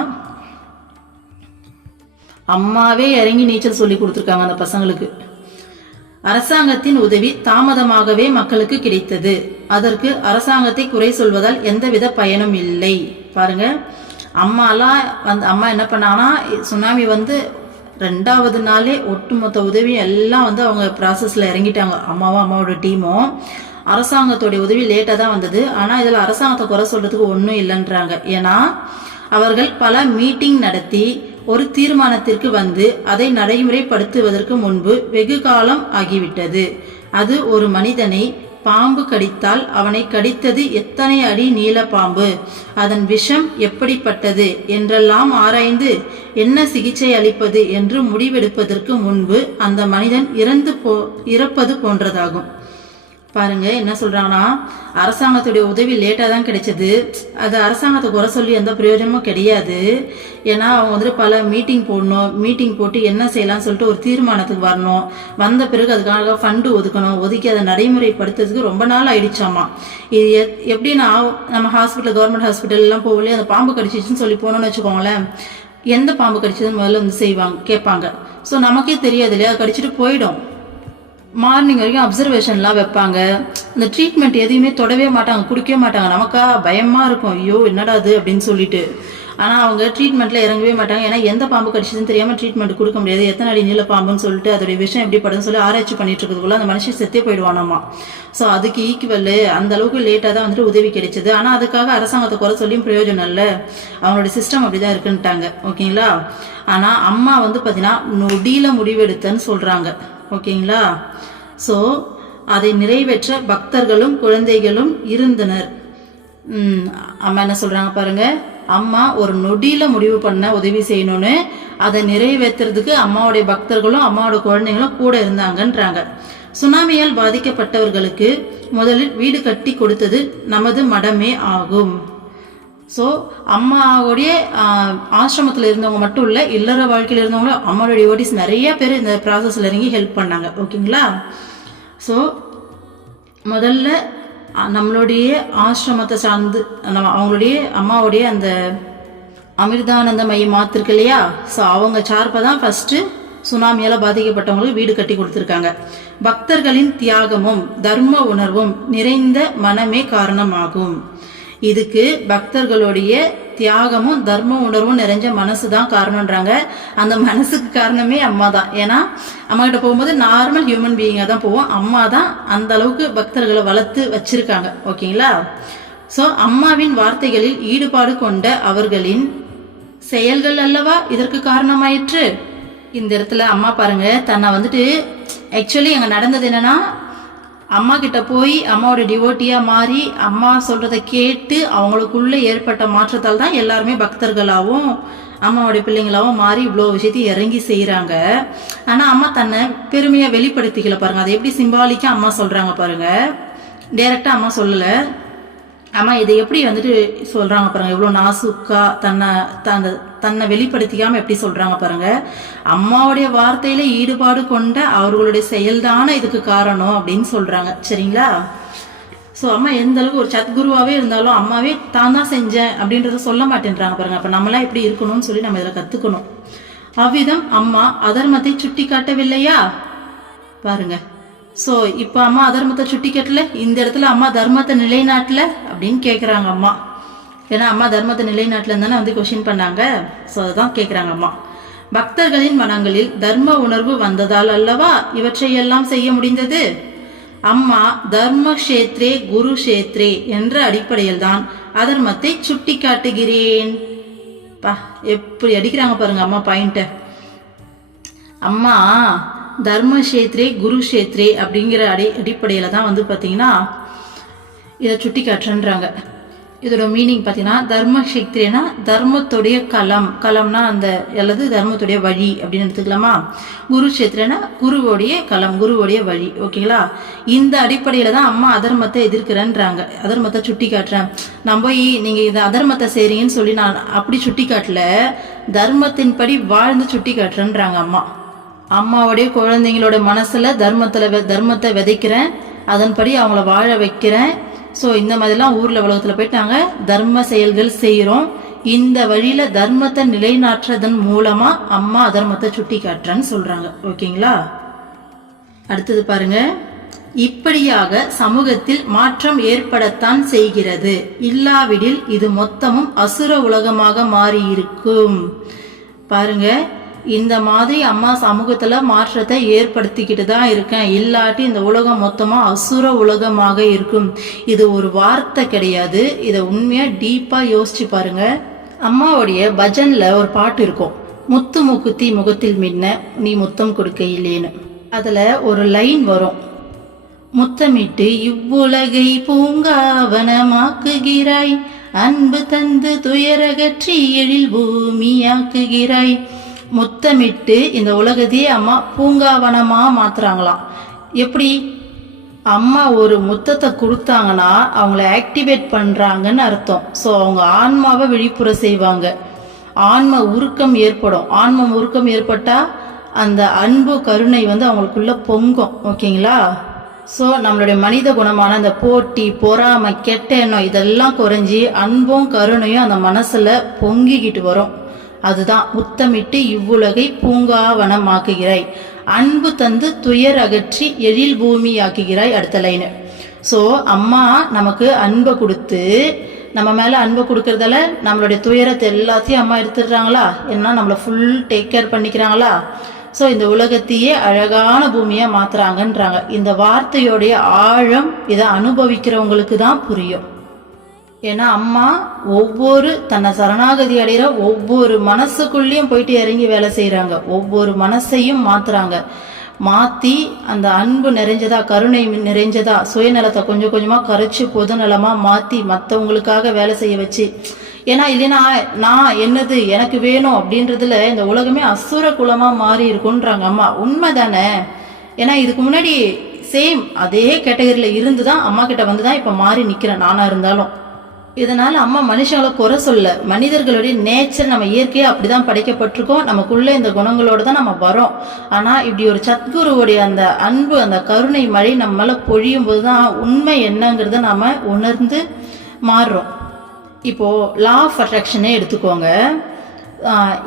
அம்மாவே இறங்கி நீச்சல் சொல்லி கொடுத்துருக்காங்க அந்த பசங்களுக்கு. அரசாங்கத்தின் உதவி தாமதமாகவே மக்களுக்கு கிடைத்தது. அதற்கு அரசாங்கத்தை குறை சொல்வதால் எந்தவித பயனும் இல்லை. பாருங்க, அம்மா என்ன பண்ணாங்கன்னா சுனாமி வந்து 2வது நாளே ஒட்டுமொத்த உதவி எல்லாம் வந்து அவங்க ப்ராசஸில் இறங்கிட்டாங்க. அம்மாவோட டீமும். அரசாங்கத்தோடைய உதவி லேட்டாக தான் வந்தது. ஆனால் இதில் அரசாங்கத்தை குறை சொல்கிறதுக்கு ஒன்றும் இல்லைன்றாங்க. ஏன்னா அவர்கள் பல மீட்டிங் நடத்தி ஒரு தீர்மானத்திற்கு வந்து அதை நடைமுறைப்படுத்துவதற்கு முன்பு வெகு காலம் ஆகிவிட்டது. அது ஒரு மனிதனை பாம்பு கடித்தால் அவனை கடித்தது எத்தனை அடி நீள பாம்பு, அதன் விஷம் எப்படிப்பட்டது என்றெல்லாம் ஆராய்ந்து என்ன சிகிச்சை அளிப்பது என்று முடிவெடுப்பதற்கு முன்பு அந்த மனிதன் இறப்பது போன்றதாகும். பாருங்க என்ன சொல்றாங்கன்னா, அரசாங்கத்துடைய உதவி லேட்டாக தான் கிடைச்சது. அது அரசாங்கத்தை குறை சொல்லி எந்த பிரயோஜனமும் கிடையாது. ஏன்னா அவங்க வந்துட்டு பல மீட்டிங் போட்டு என்ன செய்யலாம்னு சொல்லிட்டு ஒரு தீர்மானத்துக்கு வரணும். வந்த பிறகு அதுக்காக ஃபண்டு ஒதுக்கி அதை நடைமுறைப்படுத்துறதுக்கு ரொம்ப நாள் ஆயிடுச்சாமா. இது எப்படின்னா நம்ம கவர்மெண்ட் ஹாஸ்பிட்டல்லாம் போகலையே, அந்த பாம்பு கடிச்சிச்சுன்னு சொல்லி போனோம்னு வச்சுக்கோங்களேன், எந்த பாம்பு கடிச்சதுன்னு முதல்ல வந்து கேட்பாங்க. ஸோ நமக்கே தெரியாது இல்லையா, அது கடிச்சிட்டு போயிடும். மார்னிங் வரைக்கும் அப்சர்வேஷன்லாம் வைப்பாங்க. இந்த ட்ரீட்மெண்ட் எதையுமே தொடவே மாட்டாங்க, குடிக்கவே மாட்டாங்க. நமக்கா பயமாக இருக்கும், ஐயோ என்னடா அது அப்படின்னு சொல்லிட்டு. ஆனால் அவங்க ட்ரீட்மெண்ட்டில் இறங்கவே மாட்டாங்க. ஏன்னா எந்த பாம்பு கடிச்சதுன்னு தெரியாமல் ட்ரீட்மெண்ட் கொடுக்க முடியாது. எத்தனை அடி நீள பாம்புன்னு சொல்லிட்டு அதோடைய விஷயம் எப்படி படுன்னு சொல்லி ஆராய்ச்சி பண்ணிட்டு இருக்கிறதுக்குள்ள அந்த மனுஷன் செத்தே போயிடுவானாமா. ஸோ அதுக்கு ஈக்குவல் அந்த அளவுக்கு லேட்டாக தான் வந்துட்டு உதவி கிடைச்சது. ஆனால் அதுக்காக அரசாங்கத்தை குறை சொல்லியும் பிரயோஜனம் இல்லை, அவங்களோட சிஸ்டம் அப்படிதான் இருக்குன்ட்டாங்க. ஓகேங்களா? ஆனால் அம்மா வந்து பார்த்தீங்கன்னா நொடியில் முடிவெடுத்தன்னு சொல்கிறாங்க. ஓகேங்களா? ஸோ அதை நிறைவேற்ற பக்தர்களும் குழந்தைகளும் இருந்தனர். அம்மா என்ன சொல்கிறாங்க பாருங்க, அம்மா ஒரு நொடியில் முடிவு பண்ண உதவி செய்யணும்னு, அதை நிறைவேற்றுறதுக்கு அம்மாவுடைய பக்தர்களும் அம்மாவோட குழந்தைங்களும் கூட இருந்தாங்கன்றாங்க. சுனாமியால் பாதிக்கப்பட்டவர்களுக்கு முதலில் வீடு கட்டி கொடுத்தது நமது மடமே ஆகும். ஸோ அம்மாவுடைய ஆசிரமத்தில் இருந்தவங்க மட்டும் இல்லை, இல்லற வாழ்க்கையில் இருந்தவங்களும் அம்மாவோட டிவோட்டிஸ் நிறைய பேர் இந்த ப்ராசஸில் இறங்கி ஹெல்ப் பண்ணாங்க. ஓகேங்களா? ஸோ முதல்ல நம்மளுடைய ஆசிரமத்தை சார்ந்து அவங்களுடைய அம்மாவுடைய அந்த அமிர்தானந்த மையம் மாத்திருக்கு இல்லையா, ஸோ அவங்க சார்பாக தான் ஃபஸ்ட்டு சுனாமியால் பாதிக்கப்பட்டவங்களுக்கு வீடு கட்டி கொடுத்துருக்காங்க. பக்தர்களின் தியாகமும் தர்ம உணர்வும் நிறைந்த மனமே காரணமாகும். இதுக்கு பக்தர்களுடைய தியாகமும் தர்ம உணர்வும் நிறைஞ்ச மனசு தான் காரணம்ன்றாங்க. அந்த மனசுக்கு காரணமே அம்மா தான். ஏன்னா அம்மா கிட்ட போகும்போது நார்மல் ஹியூமன் பீயிங்காக தான் போவோம். அம்மா தான் அந்த அளவுக்கு பக்தர்களை வளர்த்து வச்சிருக்காங்க. ஓகேங்களா? ஸோ அம்மாவின் வார்த்தைகளில் ஈடுபாடு கொண்ட அவர்களின் செயல்கள் அல்லவா இதற்கு காரணமாயிற்று. இந்த இடத்துல அம்மா பாருங்க, தன்னை வந்துட்டு ஆக்சுவலி அங்கே நடந்தது என்னன்னா, அம்மா கிட்ட போய் அம்மாவோட டிவோட்டியா மாறி அம்மா சொல்றதை கேட்டு அவங்களுக்குள்ள ஏற்பட்ட மாற்றத்தால் தான் எல்லாருமே பக்தர்களாகவும் அம்மாவோடைய பிள்ளைங்களாவும் மாறி இவ்வளோ விஷயத்தையும் இறங்கி செய்கிறாங்க. ஆனால் அம்மா தன்னை பெருமையாக வெளிப்படுத்திக்கல பாருங்க. அதை எப்படி சிம்பாலிக்காக அம்மா சொல்கிறாங்க பாருங்க. டைரெக்டாக அம்மா சொல்லலை. அம்மா இதை எப்படி வந்துட்டு சொல்கிறாங்க பாருங்க, எவ்வளோ நாசுக்கா தன்னை வெளிப்படுத்திக்காமல் எப்படி சொல்கிறாங்க பாருங்க. அம்மாவுடைய வார்த்தையில ஈடுபாடு கொண்ட அவர்களுடைய செயல்தானே இதுக்கு காரணம் அப்படின்னு சொல்கிறாங்க. சரிங்களா? ஸோ அம்மா எந்த அளவுக்கு ஒரு சத்குருவாகவே இருந்தாலும் அம்மாவே தான் தான் செஞ்சேன் அப்படின்றத சொல்ல மாட்டேன்றாங்க பாருங்க. அப்போ நம்மளாம் எப்படி இருக்கணும்னு சொல்லி நம்ம இதில் கற்றுக்கணும். அவ்விதம் அம்மா அதர்மத்தை சுட்டி காட்டவில்லையா பாருங்க. ஸோ இப்போ அம்மா அதர்மத்தை சுட்டி காட்டல, இந்த இடத்துல அம்மா தர்மத்தை நிலைநாட்டல அப்படின்னு கேட்குறாங்க அம்மா. ஏன்னா அம்மா தர்மத்தை நிலைநாட்டலன்னு தானே வந்து கொஸ்டின் பண்ணாங்க. ஸோ அதுதான் கேட்குறாங்க அம்மா. பக்தர்களின் மனங்களில் தர்ம உணர்வு வந்ததால் அல்லவா இவற்றையெல்லாம் செய்ய முடிந்தது. அம்மா தர்ம கஷேத்ரே குரு கஷேத்ரே என்ற அடிப்படையில் தான் அதர்மத்தை சுட்டி காட்டுகிறேன். பா எப்படி அடிக்கிறாங்க பாருங்க அம்மா பாயிண்ட. அம்மா தர்மக்ஷேத்ரே குருக்ஷேத்ரே அப்படிங்கிற அடிப்படையில் தான் வந்து பார்த்தீங்கன்னா இதை சுட்டி காட்டுறன்றாங்க. இதோட மீனிங் பார்த்தீங்கன்னா தர்மக்ஷேத்ரேனா தர்மத்துடைய களம்னா அந்த அல்லது தர்மத்துடைய வழி அப்படின்னு எடுத்துக்கலாமா. குருக்ஷேத்ரேனா குருவோடைய களம், குருவோடைய வழி. ஓகேங்களா? இந்த அடிப்படையில் தான் அம்மா அதர்மத்தை எதிர்க்கிறேன்றாங்க. அதர்மத்தை சுட்டி காட்டுறேன். நான் போய் நீங்கள் இந்த அதர்மத்தை செய்றீங்கன்னு சொல்லி நான் அப்படி சுட்டி காட்டல, தர்மத்தின்படி வாழ்ந்து சுட்டி காட்டுறேன்றாங்க அம்மா. அம்மாவுடைய குழந்தைங்களோட மனசுல தர்மத்தை விதைக்கிறேன், அதன்படி அவங்கள வாழ வைக்கிறேன். ஸோ இந்த மாதிரிலாம் ஊர்ல உலகத்துல போயிட்டு நாங்கள் தர்ம செயல்கள் செய்கிறோம். இந்த வழியில தர்மத்தை நிலைநாட்டுறதன் மூலமா அம்மா அதர்மத்தை சுட்டி காட்டுறேன்னு சொல்றாங்க. ஓகேங்களா? அடுத்தது பாருங்க. இப்படியாக சமூகத்தில் மாற்றம் ஏற்படத்தான் செய்கிறது. இல்லாவிடில் இது மொத்தமும் அசுர உலகமாக மாறி இருக்கும். பாருங்க, இந்த மாதிரி அம்மா சமூகத்துல மாற்றத்தை ஏற்படுத்திக்கிட்டு தான் இருக்கேன். இல்லாட்டி இந்த உலகம் மொத்தமா அசுர உலகமாக இருக்கும். இது ஒரு வார்த்தை கிடையாது. இதை உண்மையா டீப்பா யோசிச்சு பாருங்க. அம்மாவுடைய பஜன்ல ஒரு பாட்டு இருக்கும், முத்து முக்குத்தி முகத்தில் மின்ன நீ முத்தம் கொடுக்க இல்லேன்னு. அதுல ஒரு லைன் வரும், முத்தமிட்டு இவ்வுலகை பூங்காவனமாக்குகிறாய், அன்பு தந்து துயரகற்றி எழில் பூமியாக்குகிறாய். முத்தமிட்டு இந்த உலகத்தையே அம்மா பூங்காவனமா மாத்துறாங்களாம். எப்படி? அம்மா ஒரு முத்தத்தை கொடுத்தாங்கன்னா அவங்கள ஆக்டிவேட் பண்றாங்கன்னு அர்த்தம். ஸோ அவங்க ஆன்மாவை விழிப்புற செய்வாங்க. ஆன்ம உருக்கம் ஏற்படும். ஆன்ம உருக்கம் ஏற்பட்டா அந்த அன்பு கருணை வந்து அவங்களுக்குள்ள பொங்கும். ஓகேங்களா? ஸோ நம்மளுடைய மனித குணமான அந்த போட்டி, பொறாமை, கெட்ட எண்ணம் இதெல்லாம் குறைஞ்சி அன்பும் கருணையும் அந்த மனசுல பொங்கிக்கிட்டு வரும். அதுதான் முத்தமிட்டு இவ்வுலகை பூங்காவனமாக்குகிறாய், அன்பு தந்து துயர் அகற்றி எழில் பூமி ஆக்குகிறாய். அடுத்த லைனு. ஸோ அம்மா நமக்கு அன்பை கொடுத்து, நம்ம மேலே அன்பை கொடுக்கறதால நம்மளுடைய துயரத்தை எல்லாத்தையும் அம்மா எடுத்துடுறாங்களா? ஏன்னா நம்மளை ஃபுல் டேக் கேர் பண்ணிக்கிறாங்களா? ஸோ இந்த உலகத்தையே அழகான பூமியாக மாத்துறாங்கன்றாங்க. இந்த வார்த்தையோடைய ஆழம் இதை அனுபவிக்கிறவங்களுக்கு தான் புரியும். ஏன்னா அம்மா ஒவ்வொரு தன்னை சரணாகதி அடைகிற ஒவ்வொரு மனசுக்குள்ளேயும் போயிட்டு இறங்கி வேலை செய்கிறாங்க. ஒவ்வொரு மனசையும் மாத்துறாங்க. மாற்றி அந்த அன்பு நிறைஞ்சதா, கருணை நிறைஞ்சதா, சுயநலத்தை கொஞ்சம் கொஞ்சமாக கரைச்சி பொதுநலமாக மாற்றி மற்றவங்களுக்காக வேலை செய்ய வச்சு. ஏன்னா இல்லைன்னா நான் என்னது எனக்கு வேணும் அப்படின்றதுல இந்த உலகமே அசுர குலமாக மாறி இருக்குன்றாங்க அம்மா. உண்மை தானே? ஏன்னா இதுக்கு முன்னாடி சேம் அதே கேட்டகரியில் இருந்து தான் அம்மா கிட்ட வந்து தான் இப்போ மாறி நிற்கிறேன் நானாக இருந்தாலும். இதனால அம்மா மனுஷங்களை குறை சொல்ல, மனிதர்களுடைய நேச்சர் நம்ம இயற்கையாக அப்படிதான் படைக்கப்பட்டிருக்கோம். நமக்குள்ள இந்த குணங்களோட தான் நம்ம வரோம். ஆனால் இப்படி ஒரு சத்குருவுடைய அந்த அன்பு, அந்த கருணை மழை நம்ம மேலே பொழியும் போது தான் உண்மை என்னங்கிறத நாம உணர்ந்து மாறுறோம். இப்போ லா ஆஃப் அட்ராக்ஷனே எடுத்துக்கோங்க.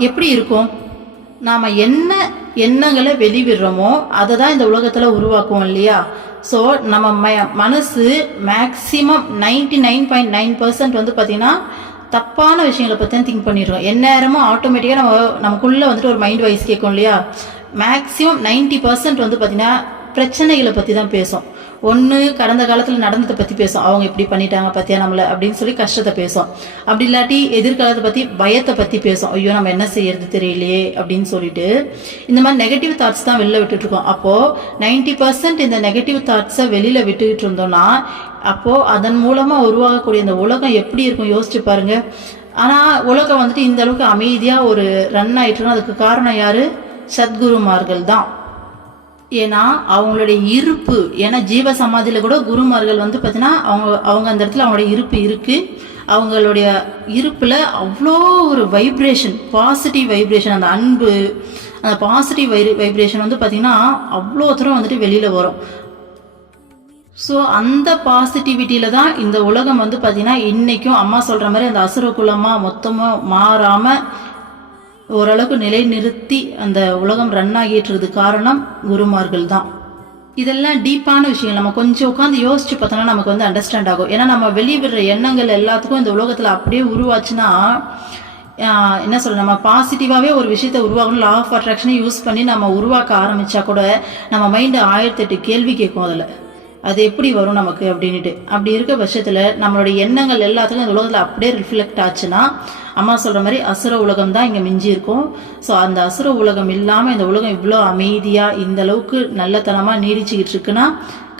எப்படி இருக்கும்? நாம் என்ன எண்ணங்களை வெளிவிடுறோமோ அதை தான் இந்த உலகத்தில் உருவாக்குவோம் இல்லையா? ஸோ நம்ம மனசு மேக்சிமம் 99.9% வந்து பார்த்தீங்கன்னா தப்பான விஷயங்களை பற்றி தான் திங்க் பண்ணிடுறோம். எந்நேரமும் ஆட்டோமேட்டிக்காக நமக்குள்ளே வந்துட்டு ஒரு மைண்ட் வைஸ் கேட்கும் இல்லையா? மேக்சிமம் 90% வந்து பார்த்தீங்கன்னா பிரச்சனைகளை பற்றி தான் பேசும். ஒன்று கடந்த காலத்தில் நடந்ததை பற்றி பேசும், அவங்க இப்படி பண்ணிட்டாங்க பற்றியா நம்மளை அப்படின்னு சொல்லி கஷ்டத்தை பேசும். அப்படி இல்லாட்டி எதிர்காலத்தை பற்றி பயத்தை பற்றி பேசும், ஐயோ நம்ம என்ன செய்யறது தெரியலையே அப்படின்னு சொல்லிட்டு இந்த மாதிரி நெகட்டிவ் தாட்ஸ் தான் வெளில விட்டுட்டு இருக்கோம். அப்போது 90% இந்த நெகட்டிவ் தாட்ஸை வெளியில் விட்டுக்கிட்டு இருந்தோம்னா அப்போது அதன் மூலமாக உருவாகக்கூடிய இந்த உலகம் எப்படி இருக்கும் யோசிச்சு பாருங்க. ஆனால் உலகம் வந்துட்டு இந்த அளவுக்கு அமைதியாக ஒரு ரன் ஆயிட்டுனா அதுக்கு காரணம் யாரு? சத்குருமார்கள் தான். ஏன்னா அவங்களுடைய இருப்பு, ஏன்னா ஜீவ சமாதியில் கூட குருமார்கள் வந்து பார்த்தீங்கன்னா அவங்க அந்த இடத்துல அவங்களுடைய இருப்பு இருக்கு. அவங்களுடைய இருப்பில் அவ்வளோ ஒரு வைப்ரேஷன், பாசிட்டிவ் வைப்ரேஷன், அந்த அன்பு, அந்த பாசிட்டிவ் வைப்ரேஷன் வந்து பார்த்தீங்கன்னா அவ்வளோ தூரம் வந்துட்டு வெளியில் வரும். ஸோ அந்த பாசிட்டிவிட்டியில் தான் இந்த உலகம் வந்து பார்த்தீங்கன்னா இன்றைக்கும் அம்மா சொல்கிற மாதிரி அந்த அசுர குலமாக மொத்தமாக மாறாமல் ஓரளவுக்கு நிலைநிறுத்தி அந்த உலகம் ரன் ஆகிட்டு இருக்கிறது காரணம் குருமார்கள் தான். இதெல்லாம் டீப்பான விஷயங்கள், நம்ம கொஞ்சம் உட்காந்து யோசிச்சு பார்த்தோம்னா நமக்கு வந்து அண்டர்ஸ்டாண்ட் ஆகும். ஏன்னா நம்ம வெளிவிடுற எண்ணங்கள் எல்லாத்துக்கும் இந்த உலகத்தில் அப்படியே உருவாச்சுன்னா என்ன சொல்ற, நம்ம பாசிட்டிவாகவே ஒரு விஷயத்த உருவாக்கணும், லா ஆஃப் அட்ராக்ஷனை யூஸ் பண்ணி நம்ம உருவாக்க ஆரம்பித்தா கூட நம்ம மைண்டு 1008 கேள்வி கேட்கும். அதில் அது எப்படி வரும் நமக்கு அப்படின்ட்டு. அப்படி இருக்க பட்சத்தில் நம்மளுடைய எண்ணங்கள் எல்லாத்துக்கும் இந்த உலகத்தில் அப்படியே ரிஃப்ளெக்ட் ஆச்சுன்னா அம்மா சொல்கிற மாதிரி அசுர உலகம் தான் இங்கே மிஞ்சி இருக்கும். ஸோ அந்த அசுர உலகம் இல்லாமல் இந்த உலகம் இவ்வளோ அமைதியாக இந்த அளவுக்கு நல்லத்தனமாக நீடிச்சுக்கிட்டு இருக்குன்னா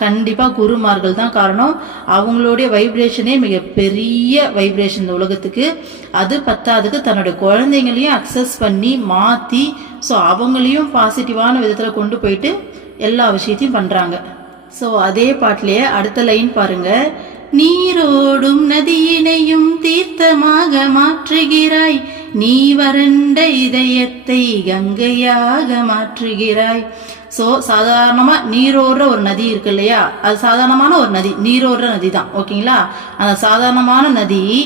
கண்டிப்பாக குருமார்கள் தான் காரணம். அவங்களுடைய வைப்ரேஷனே மிக பெரிய வைப்ரேஷன் இந்த உலகத்துக்கு. அது பத்தாதுக்கு தன்னுடைய குழந்தைங்களையும் அக்சஸ் பண்ணி மாற்றி ஸோ அவங்களையும் பாசிட்டிவான விதத்தில் கொண்டு போயிட்டு எல்லா விஷயத்தையும் பண்ணுறாங்க. ஸோ அதே பாட்டிலேயே அடுத்த லைன் பாருங்க, நீரோடும் நதியினையும் தீர்த்தமாக மாற்றுகிறாய், நீ வறண்ட இதயத்தை கங்கையாக மாற்றுகிறாய். ஸோ சாதாரணமாக நீரோடுற ஒரு நதி இருக்கு இல்லையா, அது சாதாரணமான ஒரு நதி, நீரோடுற நதி தான், ஓகேங்களா. அந்த சாதாரணமான நதியை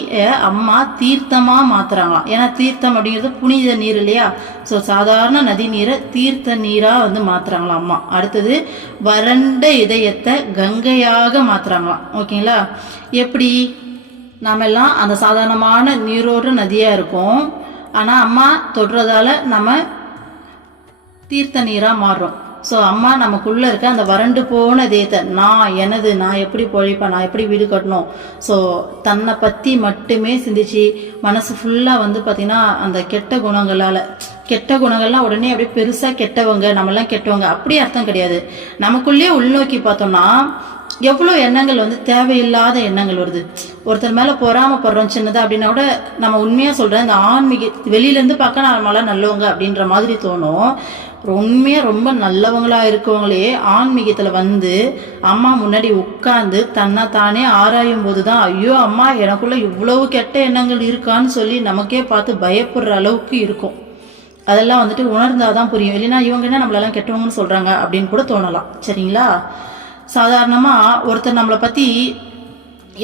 அம்மா தீர்த்தமாக மாற்றுறாங்களாம். ஏன்னா தீர்த்தம் அப்படிங்கிறது புனித நீர் இல்லையா. ஸோ சாதாரண நதி நீரை தீர்த்த நீராக வந்து மாற்றுறாங்களாம் அம்மா. அடுத்தது வறண்ட இதயத்தை கங்கையாக மாற்றுறாங்களாம், ஓகேங்களா. எப்படி நாமெல்லாம் அந்த சாதாரணமான நீரோடுற நதியாக இருக்கும், ஆனால் அம்மா தொடுறதால நம்ம தீர்த்த நீராக மாறுறோம். ஸோ அம்மா நமக்குள்ளே இருக்க அந்த வறண்டு போன இதயத்தை நான் எப்படி பொழைப்பேன், நான் எப்படி வீடு கட்டணும், ஸோ தன்னை பற்றி மட்டுமே சிந்திச்சு மனசு ஃபுல்லாக வந்து பார்த்திங்கன்னா அந்த கெட்ட குணங்கள்லாம் உடனே அப்படியே பெருசாக கெட்டவங்க, நம்மளாம் கெட்டவங்க அப்படி அர்த்தம் கிடையாது. நமக்குள்ளேயே உள்நோக்கி பார்த்தோம்னா எவ்வளோ எண்ணங்கள் வந்து தேவையில்லாத எண்ணங்கள் வருது. ஒருத்தர் மேலே பொறாமப்படுறோம் சின்னதாக அப்படின்னா கூட நம்ம உண்மையாக சொல்கிறேன், இந்த ஆன்மீக வெளியிலேருந்து பார்க்க நம்மளாம் நல்லவங்க அப்படின்ற மாதிரி தோணும். உண்மையாக ரொம்ப நல்லவங்களாக இருக்கவங்களே ஆன்மீகத்தில் வந்து அம்மா முன்னாடி உட்காந்து தன்னை தானே ஆராயும் போது தான் ஐயோ அம்மா எனக்குள்ளே இவ்வளவு கெட்ட எண்ணங்கள் இருக்கான்னு சொல்லி நமக்கே பார்த்து பயப்படுற அளவுக்கு இருக்கும். அதெல்லாம் வந்துட்டு உணர்ந்தாதான் புரியும். இல்லைன்னா இவங்க என்ன நம்மளெல்லாம் கெட்டவங்கன்னு சொல்கிறாங்க அப்படின்னு கூட தோணலாம், சரிங்களா. சாதாரணமாக ஒருத்தர் நம்மளை பற்றி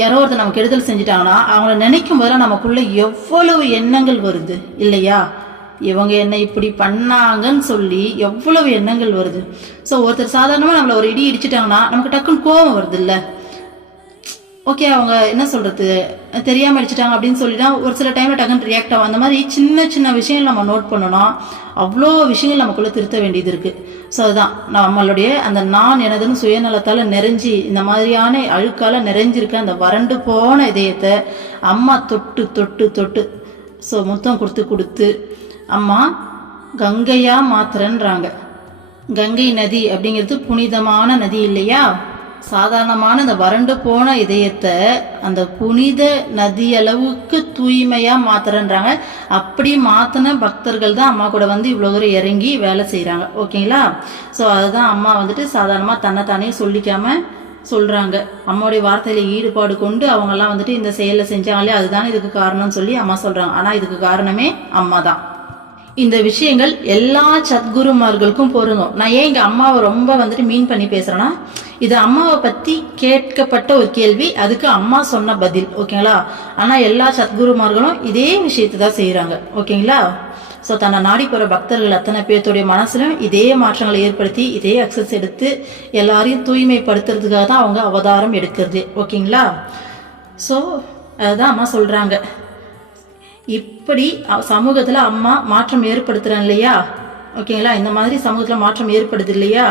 யாரோ ஒருத்தர் நமக்கு கெடுதல் செஞ்சுட்டாங்கன்னா அவங்கள நினைக்கும் போதெல்லாம் நமக்குள்ளே எவ்வளவு எண்ணங்கள் வருது இல்லையா. இவங்க என்ன இப்படி பண்ணாங்கன்னு சொல்லி எவ்வளவு எண்ணங்கள் வருது. ஸோ ஒருத்தர் சாதாரணமாக நம்மளை ஒரு இடி இடிச்சிட்டாங்கன்னா நமக்கு டக்குன்னு கோபம் வருது இல்லை. ஓகே அவங்க என்ன சொல்கிறது தெரியாமல் அடிச்சிட்டாங்க அப்படின்னு சொல்லிட்டா ஒரு சில டைமில் டக்குன்னு ரியாக்ட் ஆகும். அந்த மாதிரி சின்ன சின்ன விஷயங்கள் நம்ம நோட் பண்ணோன்னா அவ்வளோ விஷயங்கள் நமக்குள்ளே திருத்த வேண்டியது இருக்குது. ஸோ அதுதான் நம்மளுடைய அந்த நான் எனதுன்னு சுயநலத்தால் நிறைஞ்சி இந்த மாதிரியான அழுக்கால் நிறைஞ்சிருக்க அந்த வறண்டு போன இதயத்தை அம்மா தொட்டு தொட்டு தொட்டு ஸோ முத்தம் கொடுத்து அம்மா கங்கையாக மாத்திரன்றாங்க. கங்கை நதி அப்படிங்கிறது புனிதமான நதி இல்லையா. சாதாரணமான இந்த வறண்டு போன இதயத்தை அந்த புனித நதி அளவுக்கு தூய்மையாக மாத்துறன்றாங்க. அப்படி மாற்றின பக்தர்கள் தான் அம்மா கூட வந்து இவ்வளோ தூரம் இறங்கி வேலை செய்கிறாங்க, ஓகேங்களா. ஸோ அதுதான் அம்மா வந்துட்டு சாதாரணமாக தன்னைத்தானே சொல்லிக்காம சொல்கிறாங்க. அம்மாவுடைய வார்த்தையில் ஈடுபாடு கொண்டு அவங்கெல்லாம் வந்துட்டு இந்த செயலை செஞ்சாங்களே அதுதான் இதுக்கு காரணம்னு சொல்லி அம்மா சொல்கிறாங்க. ஆனால் இதுக்கு காரணமே அம்மா தான். இந்த விஷயங்கள் எல்லா சத்குருமார்களுக்கும் பொருந்தும். நான் ஏன் இங்கே அம்மாவை ரொம்ப வந்துட்டு மீன் பண்ணி பேசுகிறேன்னா இது அம்மாவை பற்றி கேட்கப்பட்ட ஒரு கேள்வி, அதுக்கு அம்மா சொன்ன பதில், ஓகேங்களா. ஆனால் எல்லா சத்குருமார்களும் இதே விஷயத்தை தான் செய்கிறாங்க, ஓகேங்களா. ஸோ தன்னை நாடி போகிற பக்தர்கள் அத்தனை பேர்த்துடைய மனசுலையும் இதே மாற்றங்களை ஏற்படுத்தி இதே அக்சஸ் எடுத்து எல்லாரையும் தூய்மைப்படுத்துறதுக்காக தான் அவங்க அவதாரம் எடுக்கிறது, ஓகேங்களா. ஸோ அதுதான் அம்மா சொல்கிறாங்க. இப்படி சமூகத்தில் அம்மா மாற்றம் ஏற்படுத்துகிறேன் இல்லையா, ஓகேங்களா. இந்த மாதிரி சமூகத்தில் மாற்றம் ஏற்படுது இல்லையா,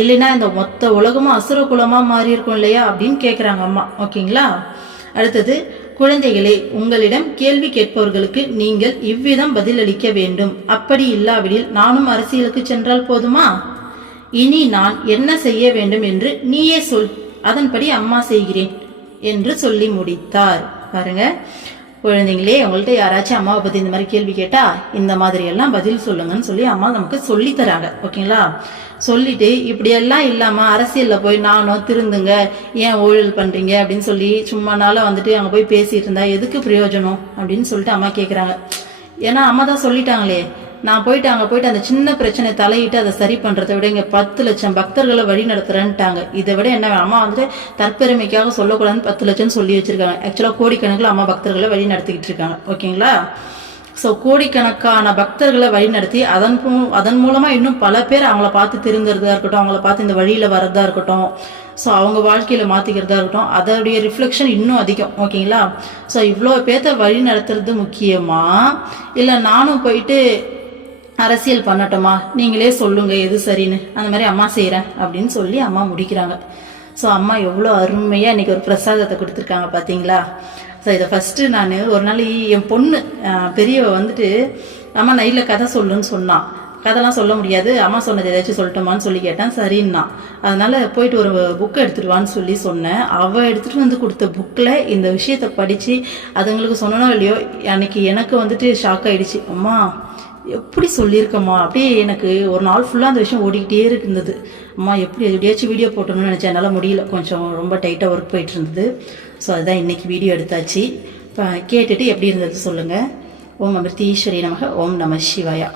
இல்லைன்னா இந்த மொத்த உலகமும் அசுர குலமாக மாறி இருக்கும் இல்லையா அப்படின்னு கேட்குறாங்க அம்மா. ஓகேங்களா. அடுத்தது, குழந்தைகளே, உங்களிடம் கேள்வி கேட்பவர்களுக்கு நீங்கள் இவ்விதம் பதிலளிக்க வேண்டும். அப்படி இல்லாவிடில் நானும் அரசியலுக்கு சென்றால் போதுமா? இனி நான் என்ன செய்ய வேண்டும் என்று நீயே சொல், அதன்படி அம்மா செய்கிறேன் என்று சொல்லி முடித்தார். பாருங்க குழந்தைங்களே, உங்கள்கிட்ட யாராச்சும் அம்மாவை பத்தி இந்த மாதிரி கேள்வி கேட்டா இந்த மாதிரி எல்லாம் பதில் சொல்லுங்கன்னு சொல்லி அம்மா நமக்கு சொல்லி தராங்க. ஓகேங்களா. சொல்லிட்டு இப்படியெல்லாம் இல்லாம அரசியல்ல போய் நானும் திருந்துங்க, ஏன் ஊழல் பண்றீங்க அப்படின்னு சொல்லி சும்மானால வந்துட்டு அங்க போய் பேசிட்டு இருந்தா எதுக்கு பிரயோஜனம் அப்படின்னு சொல்லிட்டு அம்மா கேக்குறாங்க. ஏன்னா அம்மா தான் சொல்லிட்டாங்களே, நான் போயிட்டு அங்கே போயிட்டு அந்த சின்ன பிரச்சனை தலையிட்டு அதை சரி பண்ணுறதை விட இங்கே 10 லட்சம் பக்தர்களை வழி நடத்துறேன்ட்டாங்க. இதை விட என்ன, அம்மா வந்துட்டு தற்பெருமைக்காக சொல்லக்கூடாதுன்னு 10 லட்சம் சொல்லி வச்சிருக்காங்க. ஆக்சுவலாக கோடிக்கணக்கில் அம்மா பக்தர்களை வழி நடத்திக்கிட்டு இருக்காங்க. ஓகேங்களா. ஸோ கோடிக்கணக்கான பக்தர்களை வழி நடத்தி அதன் மூலமாக இன்னும் பல பேர் அவங்கள பார்த்து திருந்துறதா இருக்கட்டும், அவங்கள பார்த்து இந்த வழியில் வரதா இருக்கட்டும், ஸோ அவங்க வாழ்க்கையில் மாற்றிக்கிறதா இருக்கட்டும், அதோடைய ரிஃப்ளெக்ஷன் இன்னும் அதிகம். ஓகேங்களா. ஸோ இவ்வளோ பேர்த்த வழி நடத்துறது முக்கியமா, இல்லை நானும் போயிட்டு அரசியல் பண்ணட்டுமா, நீங்களே சொல்லுங்க எது சரின்னு, அந்த மாதிரி அம்மா செய்கிறேன் அப்படின்னு சொல்லி அம்மா முடிக்கிறாங்க. ஸோ அம்மா எவ்வளோ அருமையாக இன்னைக்கு ஒரு பிரசாதத்தை கொடுத்துருக்காங்க பார்த்தீங்களா. ஸோ இதை ஃபஸ்ட்டு நான் ஒரு நாள் என் பொண்ணு பெரியவ வந்துட்டு அம்மா நைட்டில் கதை சொல்லுன்னு சொன்னான். கதைலாம் சொல்ல முடியாது, அம்மா சொன்னது ஏதாச்சும் சொல்லட்டுமான்னு சொல்லி கேட்டேன். சரின்னா அதனால போயிட்டு ஒரு புக்கை எடுத்துடுவான்னு சொல்லி சொன்னேன். அவள் எடுத்துகிட்டு வந்து கொடுத்த புக்கில் இந்த விஷயத்தை படித்து அதுங்களுக்கு சொன்னனோ இல்லையோ, அன்னைக்கு எனக்கு வந்துட்டு ஷாக் ஆகிடுச்சு. அம்மா எப்படி சொல்லியிருக்கம்மா, அப்படியே எனக்கு ஒரு நாள் ஃபுல்லாக அந்த விஷயம் ஓடிக்கிட்டே இருந்தது. அம்மா எப்படியாச்சும் வீடியோ போட்டணும்னு நினச்சேன், என்னால் முடியல, கொஞ்சம் ரொம்ப டைட்டாக ஒர்க் போயிட்டு இருந்தது. ஸோ அதுதான் இன்றைக்கி வீடியோ எடுத்தாச்சு. இப்போ கேட்டுட்டு எப்படி இருந்தது சொல்லுங்கள். ஓம் அமிர்தீஸ்வரி நமக. ஓம் நம சிவாயா.